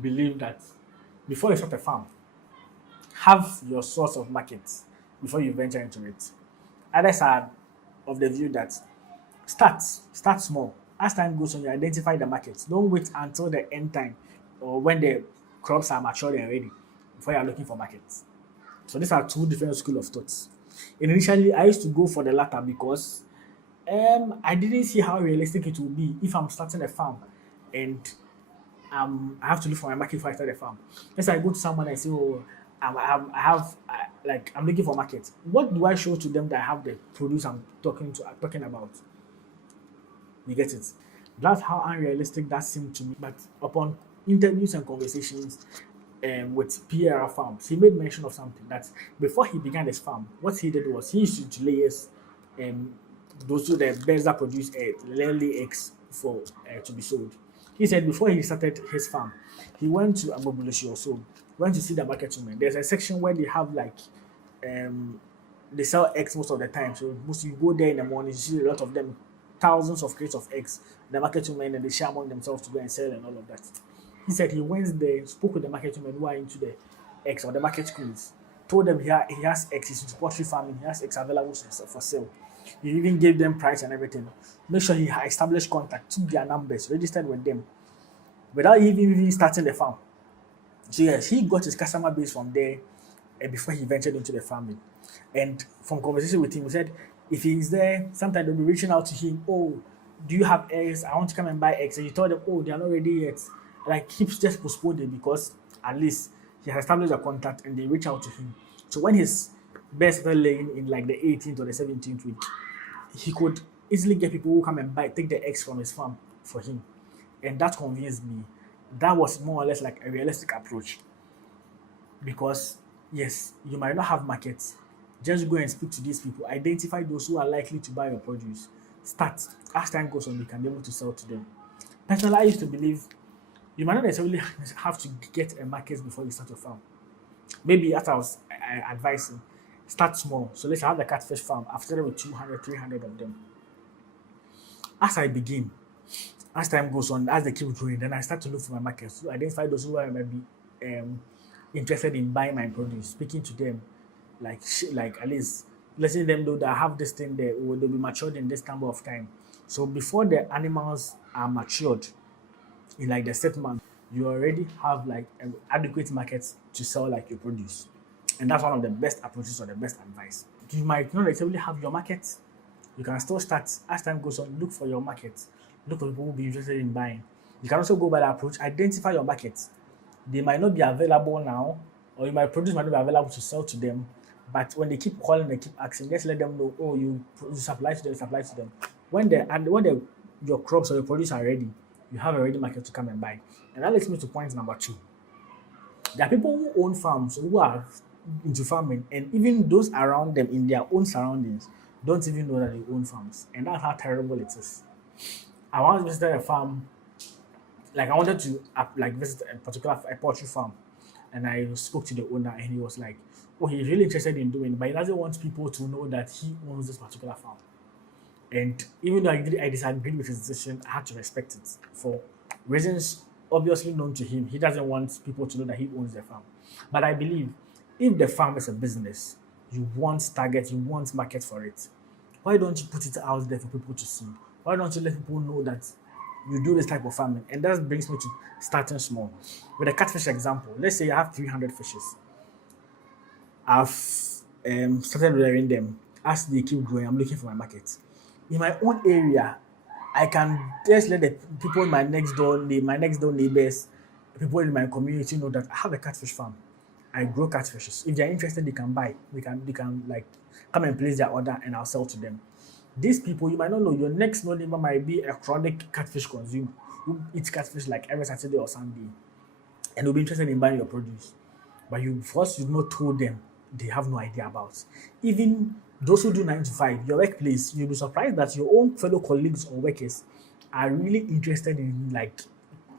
believe that before you start a farm, have your source of market before you venture into it. Others are of the view that start small. As time goes on, you identify the market. Don't wait until the end time or when the crops are mature and ready before you are looking for markets. So these are two different school of thoughts. And initially, I used to go for the latter because I didn't see how realistic it would be if I'm starting a farm and I have to look for my market before I start a farm. Let's say I go to someone and say, "Oh, I'm looking for market." What do I show to them that I have the produce I'm talking about? You get it? That's how unrealistic that seemed to me. But upon interviews and conversations with PRR Farms, he made mention of something that before he began his farm, what he did was he used to lay those are the birds that produce lay eggs for to be sold. He said before he started his farm, he went to Abobuloshi also, went to see the market women. There's a section where they have like um they sell eggs most of the time. So most you go there in the morning, you see a lot of them, thousands of crates of eggs. The market women and they share among themselves to go and sell and all of that. He said he went there, spoke with the market women who are into the eggs or the market queens, told them he has eggs, he's into poultry farming, he has eggs available for sale. He even gave them price and everything. Make sure he established contact, took their numbers, registered with them without even starting the farm. So yes, he got his customer base from there before he ventured into the farming. And from conversation with him, he said if he's there, sometimes they'll be reaching out to him. Oh, do you have eggs? I want to come and buy eggs. And he told them, oh, they are not ready yet. Like keeps just postponing because at least he has established a contact and they reach out to him. So when his birds started laying in like the 18th or the 17th week, he could easily get people who come and buy, take the eggs from his farm for him. And that convinced me. That was more or less like a realistic approach because yes, you might not have markets. Just go and speak to these people. Identify those who are likely to buy your produce. Start. As time goes on, you can be able to sell to them. Personally, I used to believe you might not necessarily have to get a market before you start your farm. Maybe as I was advising, start small. So let's have the catfish farm. I've started with 200, 300 of them. As I begin, as time goes on, as they keep growing, then I start to look for my markets to identify those who are maybe interested in buying my produce, speaking to them, like at least letting them know that I have this thing there, or they'll be matured in this number of time. So before the animals are matured, in like the set month, you already have like adequate markets to sell like your produce. And that's one of the best approaches or the best advice. You might not necessarily have your market. You can still start as time goes on, look for your market, look for people who will be interested in buying. You can also go by the approach, identify your market. They might not be available now, or your produce might not be available to sell to them. But when they keep calling, they keep asking, just let them know, oh, you supply to them, supply to them. When your crops or your produce are ready, you have a ready market to come and buy. And that leads me to point number two. There are people who own farms who are into farming, and even those around them in their own surroundings don't even know that they own farms. And that's how terrible it is. I once visited a farm, like I wanted to visit a particular poultry farm, and I spoke to the owner, and he was like, "Oh, he's really interested in doing, it, but he doesn't want people to know that he owns this particular farm." And even though I disagreed with his decision, I had to respect it for reasons obviously known to him. He doesn't want people to know that he owns the farm. But I believe if the farm is a business, you want target, you want market for it. Why don't you put it out there for people to see? Why don't you let people know that you do this type of farming? And that brings me to starting small. With a catfish example, let's say I have 300 fishes. I've started rearing them. As they keep growing, I'm looking for my market. In my own area, I can just let the people in my next door neighbors, people in my community know that I have a catfish farm. I grow catfishes. If they're interested, they can buy. They can like come and place their order, and I'll sell to them. These people you might not know. Your next door neighbor might be a chronic catfish consumer who eats catfish like every Saturday or Sunday, and will be interested in buying your produce. But first you've not told them, they have no idea about. Even those who do 9 to 5, your workplace, you'll be surprised that your own fellow colleagues or workers are really interested in like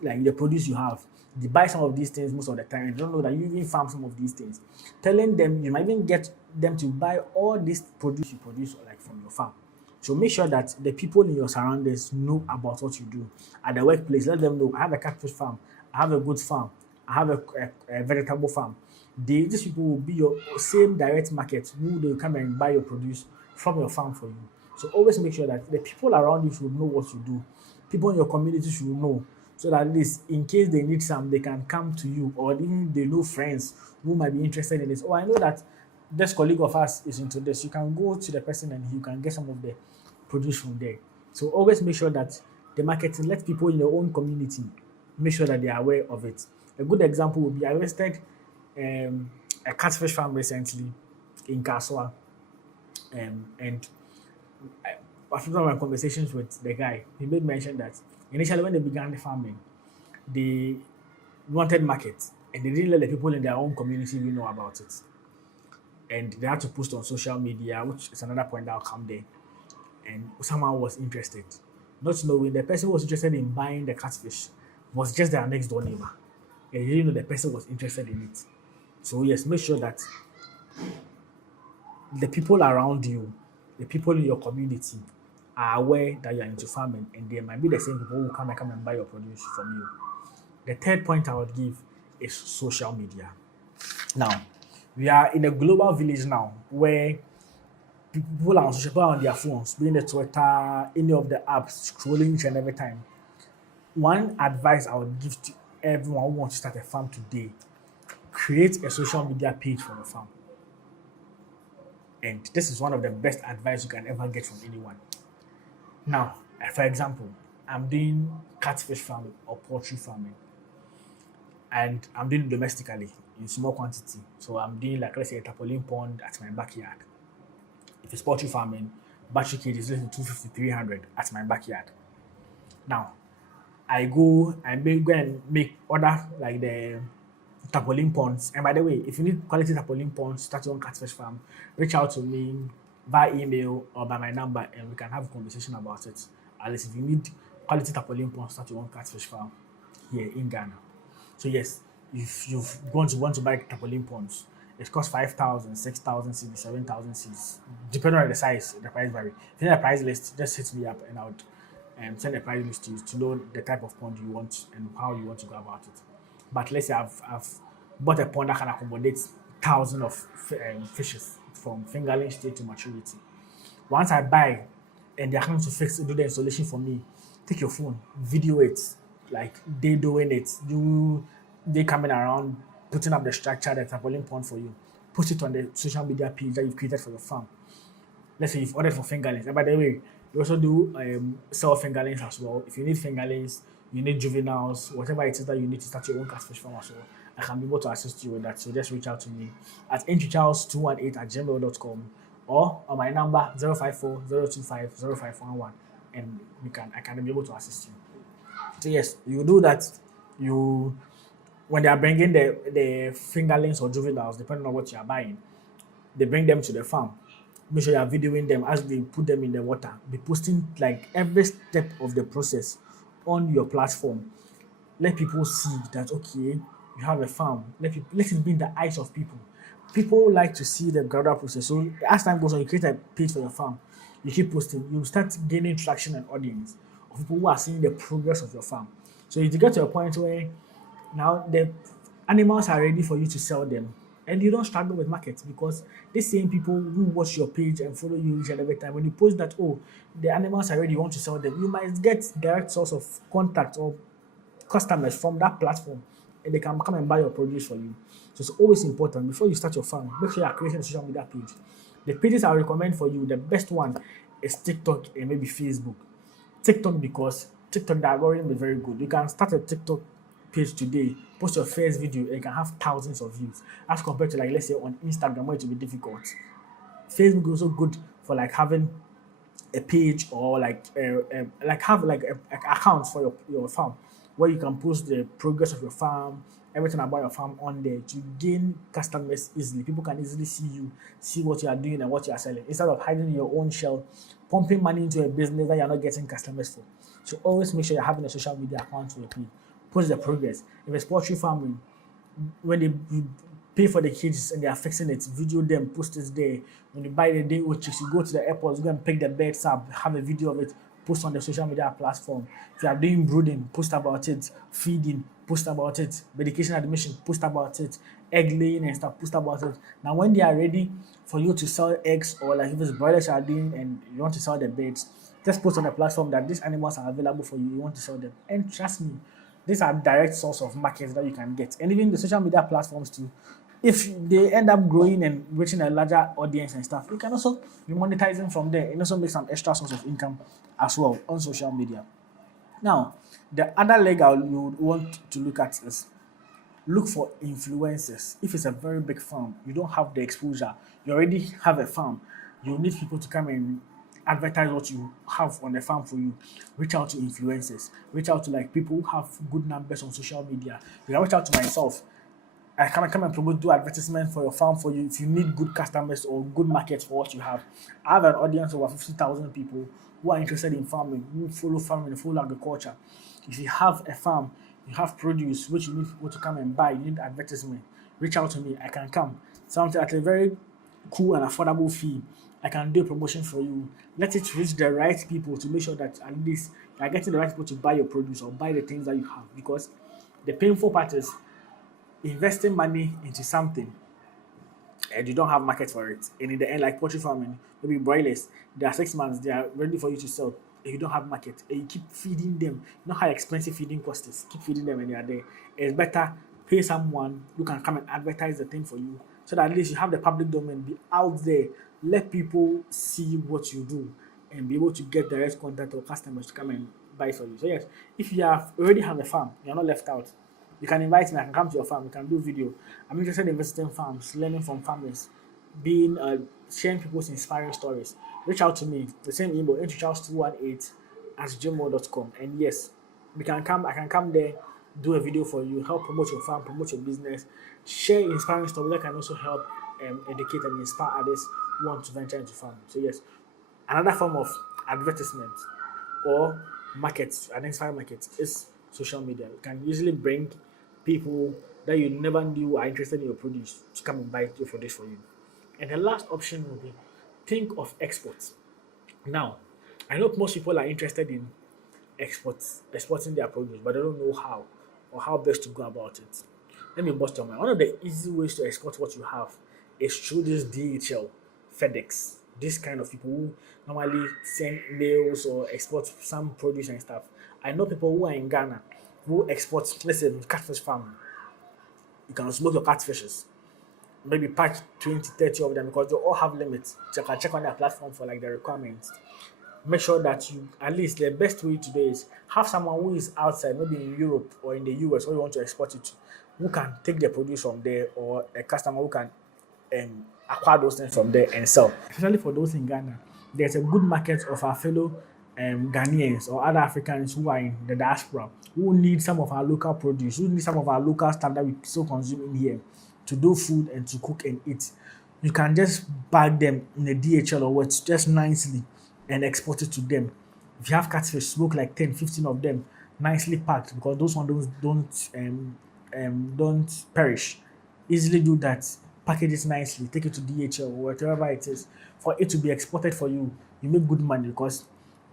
the produce you have. They buy some of these things most of the time and don't know that you even farm some of these things. Telling them you might even get them to buy all this produce you produce like from your farm. So make sure that the people in your surroundings know about what you do. At the workplace, let them know I have a catfish farm, I have a goods farm, I have a vegetable farm. These people will be your same direct market who will come and buy your produce from your farm for you. So always make sure that the people around you should know what you do. People in your community should know. So that at least in case they need some, they can come to you, or even they know friends who might be interested in this. Oh, I know that this colleague of ours is into this. You can go to the person and you can get some of the produce from there. So always make sure that the marketing, let people in your own community make sure that they are aware of it. A good example would be I visited a catfish farm recently in Kaswa, and after my conversations with the guy, he made mention that initially when they began the farming, they wanted market, and they didn't let the people in their own community even know about it. And they had to post on social media, which is another point that'll come there. And someone was interested, not knowing the person was interested in buying the catfish. was just their next door neighbor. And you didn't know the person was interested in it. So yes, make sure that the people around you, the people in your community are aware that you're into farming, and they might be the same people who come and buy your produce from you. The third point I would give is social media. Now, we are in a global village now where people are on social, people are on their phones, being the Twitter, any of the apps, scrolling each and every time. One advice I would give to everyone who wants to start a farm today: create a social media page for your farm. And this is one of the best advice you can ever get from anyone. Now, for example, I'm doing catfish farming or poultry farming, and I'm doing it domestically in small quantity. So I'm doing, like, let's say, a tarpaulin pond at my backyard. If it's poultry farming, battery cage is less than 250, 300 at my backyard. Now, go and make other, like the tarpaulin ponds. And by the way, if you need quality tarpaulin ponds, start your own catfish farm, reach out to me via email or by my number, and we can have a conversation about it. At least if you need quality tarpaulin ponds, start your own catfish farm here in Ghana. So yes, if you've want to buy tarpaulin ponds, it costs 5,000, 6,000 cedis, 7,000 cedis, depending on the size. The price vary. If you need a price list, just hit me up and I would send a price list to you to know the type of pond you want and how you want to go about it. But let's say I've bought a pond that can accommodate thousands of fishes from fingerling stage to maturity. Once I buy and they're coming to do the installation for me, take your phone, video it, like they doing it, they coming around, putting up the structure, the tarpaulin pond for you, post it on the social media page that you've created for your farm. Let's say you've ordered for fingerlings. And by the way, we also do sell fingerlings as well. If you need fingerlings, you need juveniles, whatever it is that you need to start your own catfish farm as well, I can be able to assist you with that. So just reach out to me at entrycharles218@gmail.com or on my number 054 025 0511, and I can be able to assist you. So yes, you do that. When they are bringing the fingerlings or juveniles, depending on what you are buying, they bring them to the farm. Make sure you are videoing them as they put them in the water. Be posting like every step of the process on your platform. Let people see that, okay, you have a farm. Let it be in the eyes of people. People like to see the gradual process. So as time goes on, you create a page for your farm. You keep posting. You start gaining traction and audience of people who are seeing the progress of your farm. So you get to a point where now the animals are ready for you to sell them, and you don't struggle with markets because these same people who watch your page and follow you each and every time, when you post that, oh, the animals are ready, you want to sell them, you might get direct source of contact or customers from that platform, and they can come and buy your produce for you. So it's always important before you start your farm, make sure you are creating a social media page. The pages I recommend for you, the best one is TikTok and maybe Facebook. TikTok, because TikTok, the algorithm is very good. You can start a TikTok page today, post your first video, and you can have thousands of views as compared to, like, let's say on Instagram where it will be difficult. Facebook is also good for like having a page or have like a account for your farm where you can post the progress of your farm, everything about your farm on there to gain customers easily. People can easily see you, see what you are doing and what you are selling instead of hiding in your own shell, pumping money into a business that you're not getting customers for. So always make sure you're having a social media account for your page. Post the progress. If it's poultry farming, when they pay for the cages and they are fixing it, video them, post it there. When you buy the day old chicks, you go to the airport, you go and pick the birds up, have a video of it, post on the social media platform. If you are doing brooding, post about it. Feeding, post about it. Medication admission, post about it. Egg laying and stuff, post about it. Now when they are ready for you to sell eggs, or like if it's broilers you are doing and you want to sell the birds, just post on the platform that these animals are available for you, you want to sell them. And trust me, these are direct source of markets that you can get. And even the social media platforms too, if they end up growing and reaching a larger audience and stuff, you can also be monetizing from there and also make some extra source of income as well on social media. Now, the other leg you would want to look at is look for influencers. If it's a very big farm, you don't have the exposure, you already have a farm, you need people to come and advertise what you have on the farm for you. Reach out to influencers, reach out to like people who have good numbers on social media. You can reach out to myself. I can come and promote, do advertisement for your farm for you if you need good customers or good markets for what you have. I have an audience of over 50,000 people who are interested in farming, who follow farming, follow agriculture. If you have a farm, you have produce which you need people to come and buy, you need advertisement, reach out to me. I can come. Something at a very cool and affordable fee. I can do a promotion for you. Let it reach the right people to make sure that at least you are getting the right people to buy your produce or buy the things that you have. Because the painful part is investing money into something and you don't have market for it. And in the end, like poultry farming, maybe broilers, they are 6 months, they are ready for you to sell. And you don't have market, and you keep feeding them. You know how expensive feeding cost is. Keep feeding them when they are there. It's better pay someone who can come and advertise the thing for you, so that at least you have the public domain be out there. Let people see what you do and be able to get direct contact or customers to come and buy for you. So yes, if you have already have a farm, you're not left out. You can invite me. I can come to your farm. We can do video. I'm interested in visiting farms, learning from farmers, being sharing people's inspiring stories. Reach out to me. The same email, introchurch218@gmail.com. And yes, we can come. I can come there, do a video for you, help promote your farm, promote your business, share inspiring stories that can also help educate and inspire others who want to venture into farming. So yes, another form of advertisement or markets, identify markets is social media. You can usually bring people that you never knew are interested in your produce to come and buy your produce for you. And the last option will be think of exports. Now, I know most people are interested in exporting their produce, but they don't know how or how best to go about it. Let me bust your mind. One of the easy ways to export what you have is through this DHL, FedEx, this kind of people who normally send mails or export some produce and stuff. I know people who are in Ghana who export, let's say, catfish farm. You can smoke your catfishes, maybe patch 20, 30 of them because they all have limits. So you can check on their platform for like the requirements. Make sure that you, at least the best way to do is have someone who is outside, maybe in Europe or in the US, where you want to export it to, who can take the produce from there, or a customer who can acquire those things from there and sell. Especially for those in Ghana, there's a good market of our fellow Ghanaians or other Africans who are in the diaspora who need some of our local produce, who need some of our local stuff that we still consume in here to do food and to cook and eat. You can just bag them in a DHL or what, just nicely and export it to them. If you have catfish, smoke like 10, 15 of them, nicely packed because those ones don't perish. Easily do that. Package it nicely, take it to DHL or whatever it is. For it to be exported for you, you make good money because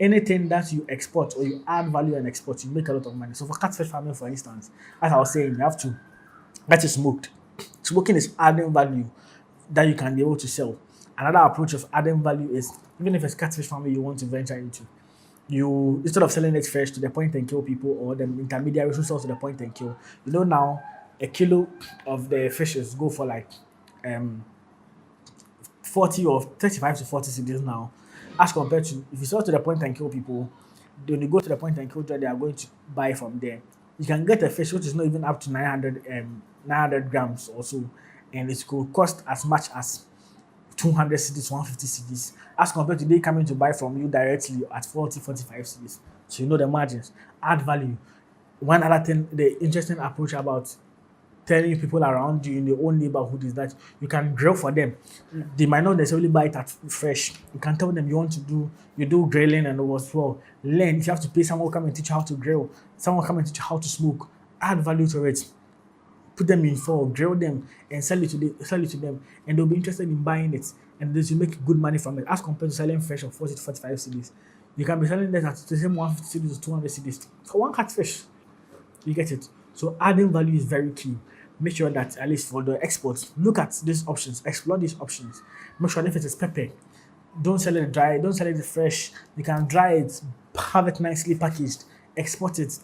anything that you export or you add value and export, you make a lot of money. So for catfish farming, for instance, as I was saying, you have to get it smoked. Smoking is adding value that you can be able to sell. Another approach of adding value is even if it's catfish farming you want to venture into, you instead of selling it fresh to the point and kill people or the intermediaries who sell to the point and kill, you know now a kilo of the fishes go for like 40 or 35 to 40 cedis now, as compared to if you sell to the point and kill people, when you go to the point and kill, they are going to buy from there. You can get a fish which is not even up to 900 grams or so, and it could cost as much as 200 cedis, 150 cedis, as compared to they coming to buy from you directly at 40, 45 cedis. So you know the margins, add value. One other thing, the interesting approach about telling people around you in your own neighborhood is that you can grill for them. They might not necessarily buy it at fresh. You can tell them you want to you do grilling and all as well. Learn. If you have to pay someone come and teach you how to grill, someone come and teach you how to smoke, add value to it. Put them in for, grill them and sell it to them, and they'll be interested in buying it. And this you make good money from it as compared to selling fresh of 40 to 45 cedis. You can be selling that at the same 150 cedis to 200 cedis for one catfish. You get it? So adding value is very key. Make sure that at least for the exports, look at these options, explore these options. Make sure if it is pepper, don't sell it dry, don't sell it fresh. You can dry it, have it nicely packaged, export it.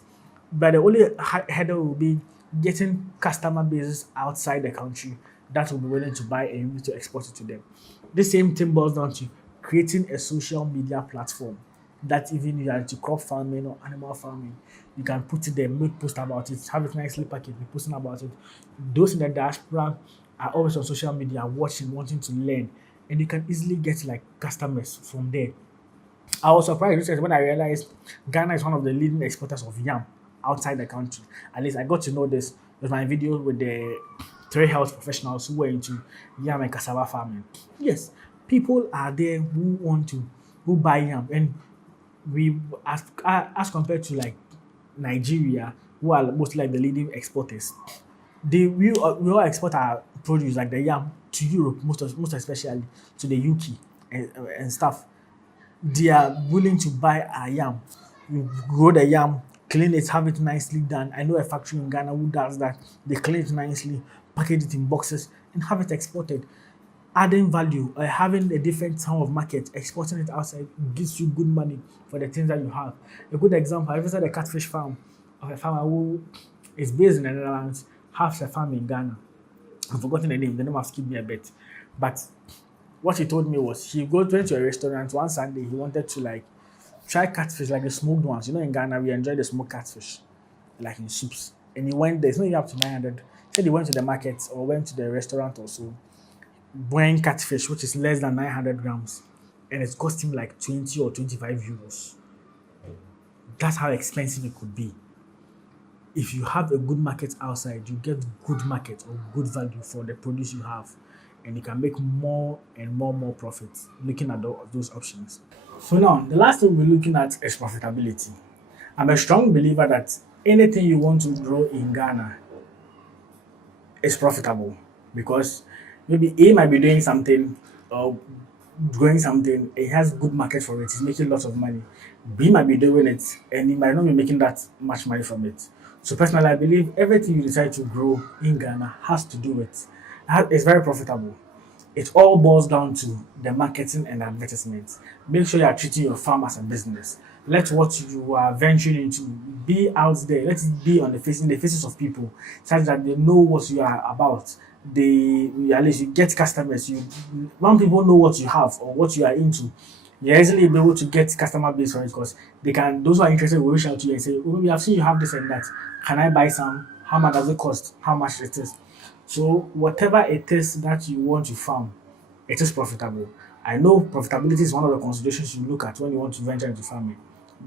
But the only header will be getting customer bases outside the country that will be willing to buy and you need to export it to them. The same thing boils down to creating a social media platform that even if you are into crop farming or animal farming, you can put it there, make post about it, have it nicely packaged, be posting about it. Those in the diaspora are always on social media watching, wanting to learn, and you can easily get like customers from there. I was surprised recently when I realized Ghana is one of the leading exporters of yam outside the country. At least I got to know this with my video with the three health professionals who were into yam and cassava farming. Yes, people are there who buy yam, and we as compared to like Nigeria, who are most like the leading exporters, we all export our produce like the yam to Europe, most especially to the UK and stuff. They are willing to buy our yam. You grow the yam, clean it, have it nicely done. I know a factory in Ghana who does that. They clean it nicely, package it in boxes, and have it exported. Adding value or having a different type of market, exporting it outside gives you good money for the things that you have. A good example, I visited a catfish farm of a farmer who is based in the Netherlands, has a farm in Ghana. I've forgotten the name has skipped me a bit. But what he told me was went to a restaurant one Sunday. He wanted to like try catfish, like the smoked ones. You know, in Ghana, we enjoy the smoked catfish, like in soups. And he went there, it's not even up to 900. Said he went to the market or went to the restaurant or so, buying catfish, which is less than 900 grams, and it cost him like 20 or 25 euros. That's how expensive it could be. If you have a good market outside, you get good market or good value for the produce you have, and you can make more and more profits looking at those options. So now, the last thing we're looking at is profitability. I'm a strong believer that anything you want to grow in Ghana is profitable because maybe A might be doing something or growing something, it has good market for it, it's making lots of money. B might be doing it and he might not be making that much money from it. So personally, I believe everything you decide to grow in Ghana has to do it. It's very profitable. It all boils down to the marketing and advertisement. Make sure you are treating your farm as a business. Let what you are venturing into be out there. Let it be in the faces of people, such that they know what you are about. At least you get customers. When people know what you have or what you are into, you're easily be able to get customer base from it because those who are interested will reach out to you and say, "Oh, we have seen you have this and that. Can I buy some? How much does it cost? How much it is?" So whatever it is that you want to farm, it is profitable. I know profitability is one of the considerations you look at when you want to venture into farming,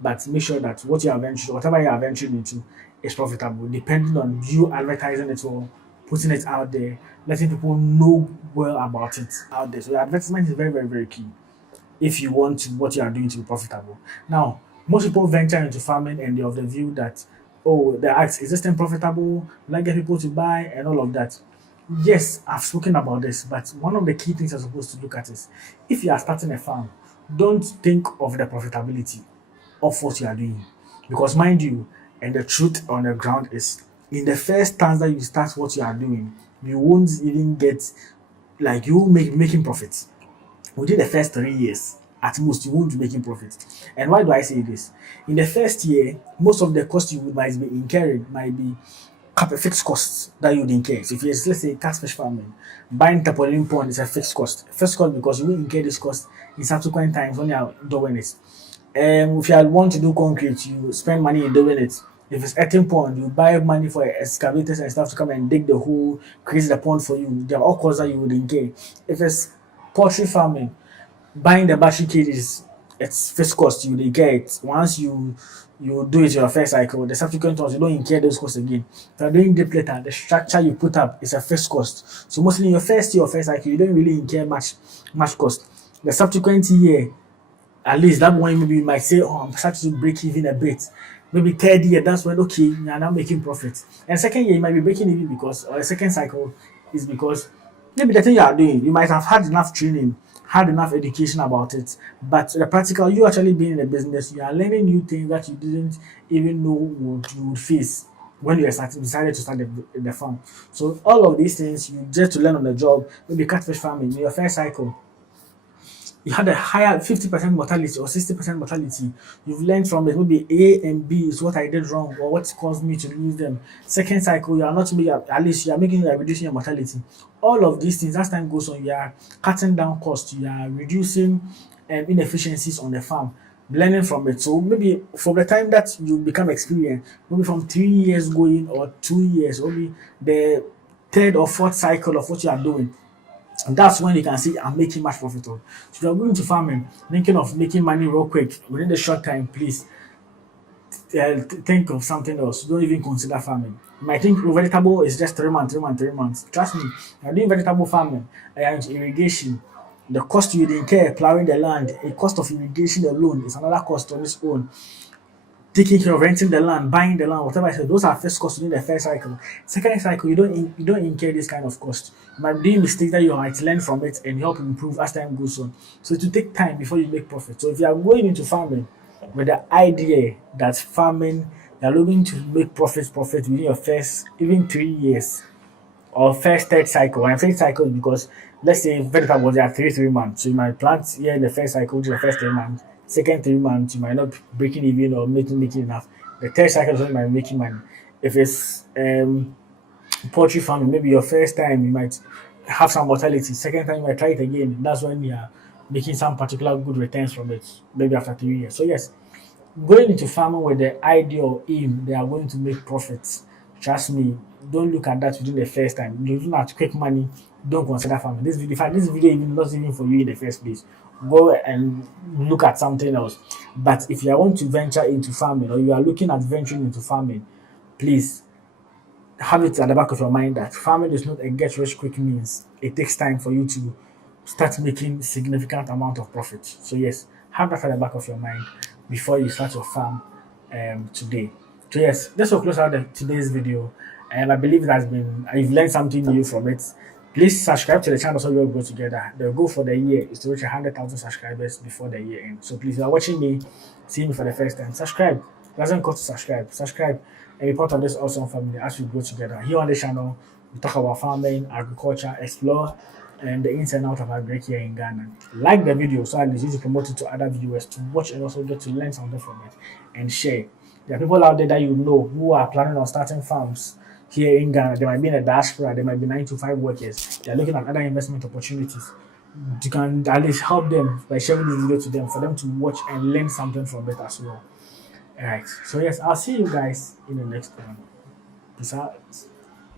but make sure that whatever you are venturing into is profitable, depending on you advertising it or putting it out there, letting people know well about it out there. So the advertisement is very, very, very key if you want what you are doing to be profitable. Now, most people venture into farming and they're of the view that, oh, they ask, is this thing profitable? Will I get people to buy and all of that? Yes, I've spoken about this, but one of the key things you're supposed to look at is if you are starting a farm, don't think of the profitability of what you are doing. Because mind you, and the truth on the ground is in the first times that you start what you are doing, you won't even get like you will making profits within the first 3 years. At most, you won't be making profits. And why do I say this? In the first year, most of the costs might be incurring might be fixed costs that you would incur. So if you're, let's say, catfish farming, buying tarpaulin pond is a fixed cost. Fixed cost because you will incur this cost in subsequent times when you are doing it. If you want to do concrete, you spend money in doing it. If it's earthen pond, you buy money for excavators and stuff to come and dig the hole, create the pond for you. There are all costs that you would incur. If it's poultry farming, buying the battery cages, it's fixed cost. You get it once you do it your first cycle. The subsequent ones you don't incur those costs again. If you're doing deep later, the structure you put up is a fixed cost. So mostly in your first year or first cycle, you don't really incur much cost. The subsequent year, at least that one maybe you might say, oh, I'm starting to break even a bit. Maybe third year, that's when okay, you're now making profit. And second year, you might be breaking even because, or the second cycle is because maybe the thing you are doing, you might have had enough training, had enough education about it, but the practical, you actually being in a business, you are learning new things that you didn't even know you would face when you decided to start the farm. So all of these things you just to learn on the job, maybe catfish farming in your first cycle you had a higher 50% mortality or 60% mortality. You've learned from it. Maybe A and B is what I did wrong or what caused me to lose them. Second cycle, you are not maybe at least you are reducing your mortality. All of these things, as time goes on, you are cutting down costs, you are reducing inefficiencies on the farm, learning from it. So maybe from the time that you become experienced, maybe from 3 years going or 2 years, maybe the third or fourth cycle of what you are doing, and that's when you can see I'm making much profit. So if you're going to farming, thinking of making money real quick within the short time, please think of something else. Don't even consider farming. You might think vegetable is just 3 months, 3 months, 3 months. Trust me, you're doing vegetable farming and irrigation. The cost you incur plowing the land, the cost of irrigation alone is another cost on its own. taking care of renting the land, buying the land, whatever I said, those are first costs within the first cycle. Second cycle, you don't incur this kind of cost. You might do mistakes that you might learn from it and help improve as time goes on. So it will take time before you make profit. So if you are going into farming with the idea that farming you are looking to make profit within your first even 3 years or first third cycle. When I say cycle, because let's say vegetables are 3 months, so you might plant here in the first cycle, which is the first 3 months. Second 3 months, you might not be breaking even or making enough. The third cycle is when you might be making money. If it's poultry farming, maybe your first time you might have some mortality. Second time you might try it again. That's when you are making some particular good returns from it. Maybe after 3 years. So yes, going into farming with the idea or aim they are going to make profits, trust me, don't look at that within the first time. You're looking at quick money, don't consider farming. This video, in fact, this video even not even for you in the first place. Go and look at something else. But if you want to venture into farming or you are looking at venturing into farming, please have it at the back of your mind that farming is not a get rich quick means. It takes time for you to start making significant amount of profit. So yes, have that at the back of your mind before you start your farm today. So yes, this will close out today's video. And I believe it has been you've learned something new from it. Please subscribe to the channel so we all grow together. The goal for the year is to reach 100,000 subscribers before the year ends. So please, if you are watching me, seeing me for the first time, subscribe. It doesn't cost to subscribe. Subscribe and be part of this awesome family as we grow together. Here on the channel, we talk about farming, agriculture, explore and the ins and out of agri here in Ghana. Like the video so at least you to promote it to other viewers to watch and also get to learn something from it and share. There are people out there that you know who are planning on starting farms here in Ghana. They might be in a diaspora, they might be 9 to 5 workers. They are looking at other investment opportunities. You can at least help them by sharing this video to them for them to watch and learn something from it as well. Alright, so yes, I'll see you guys in the next one. Peace out.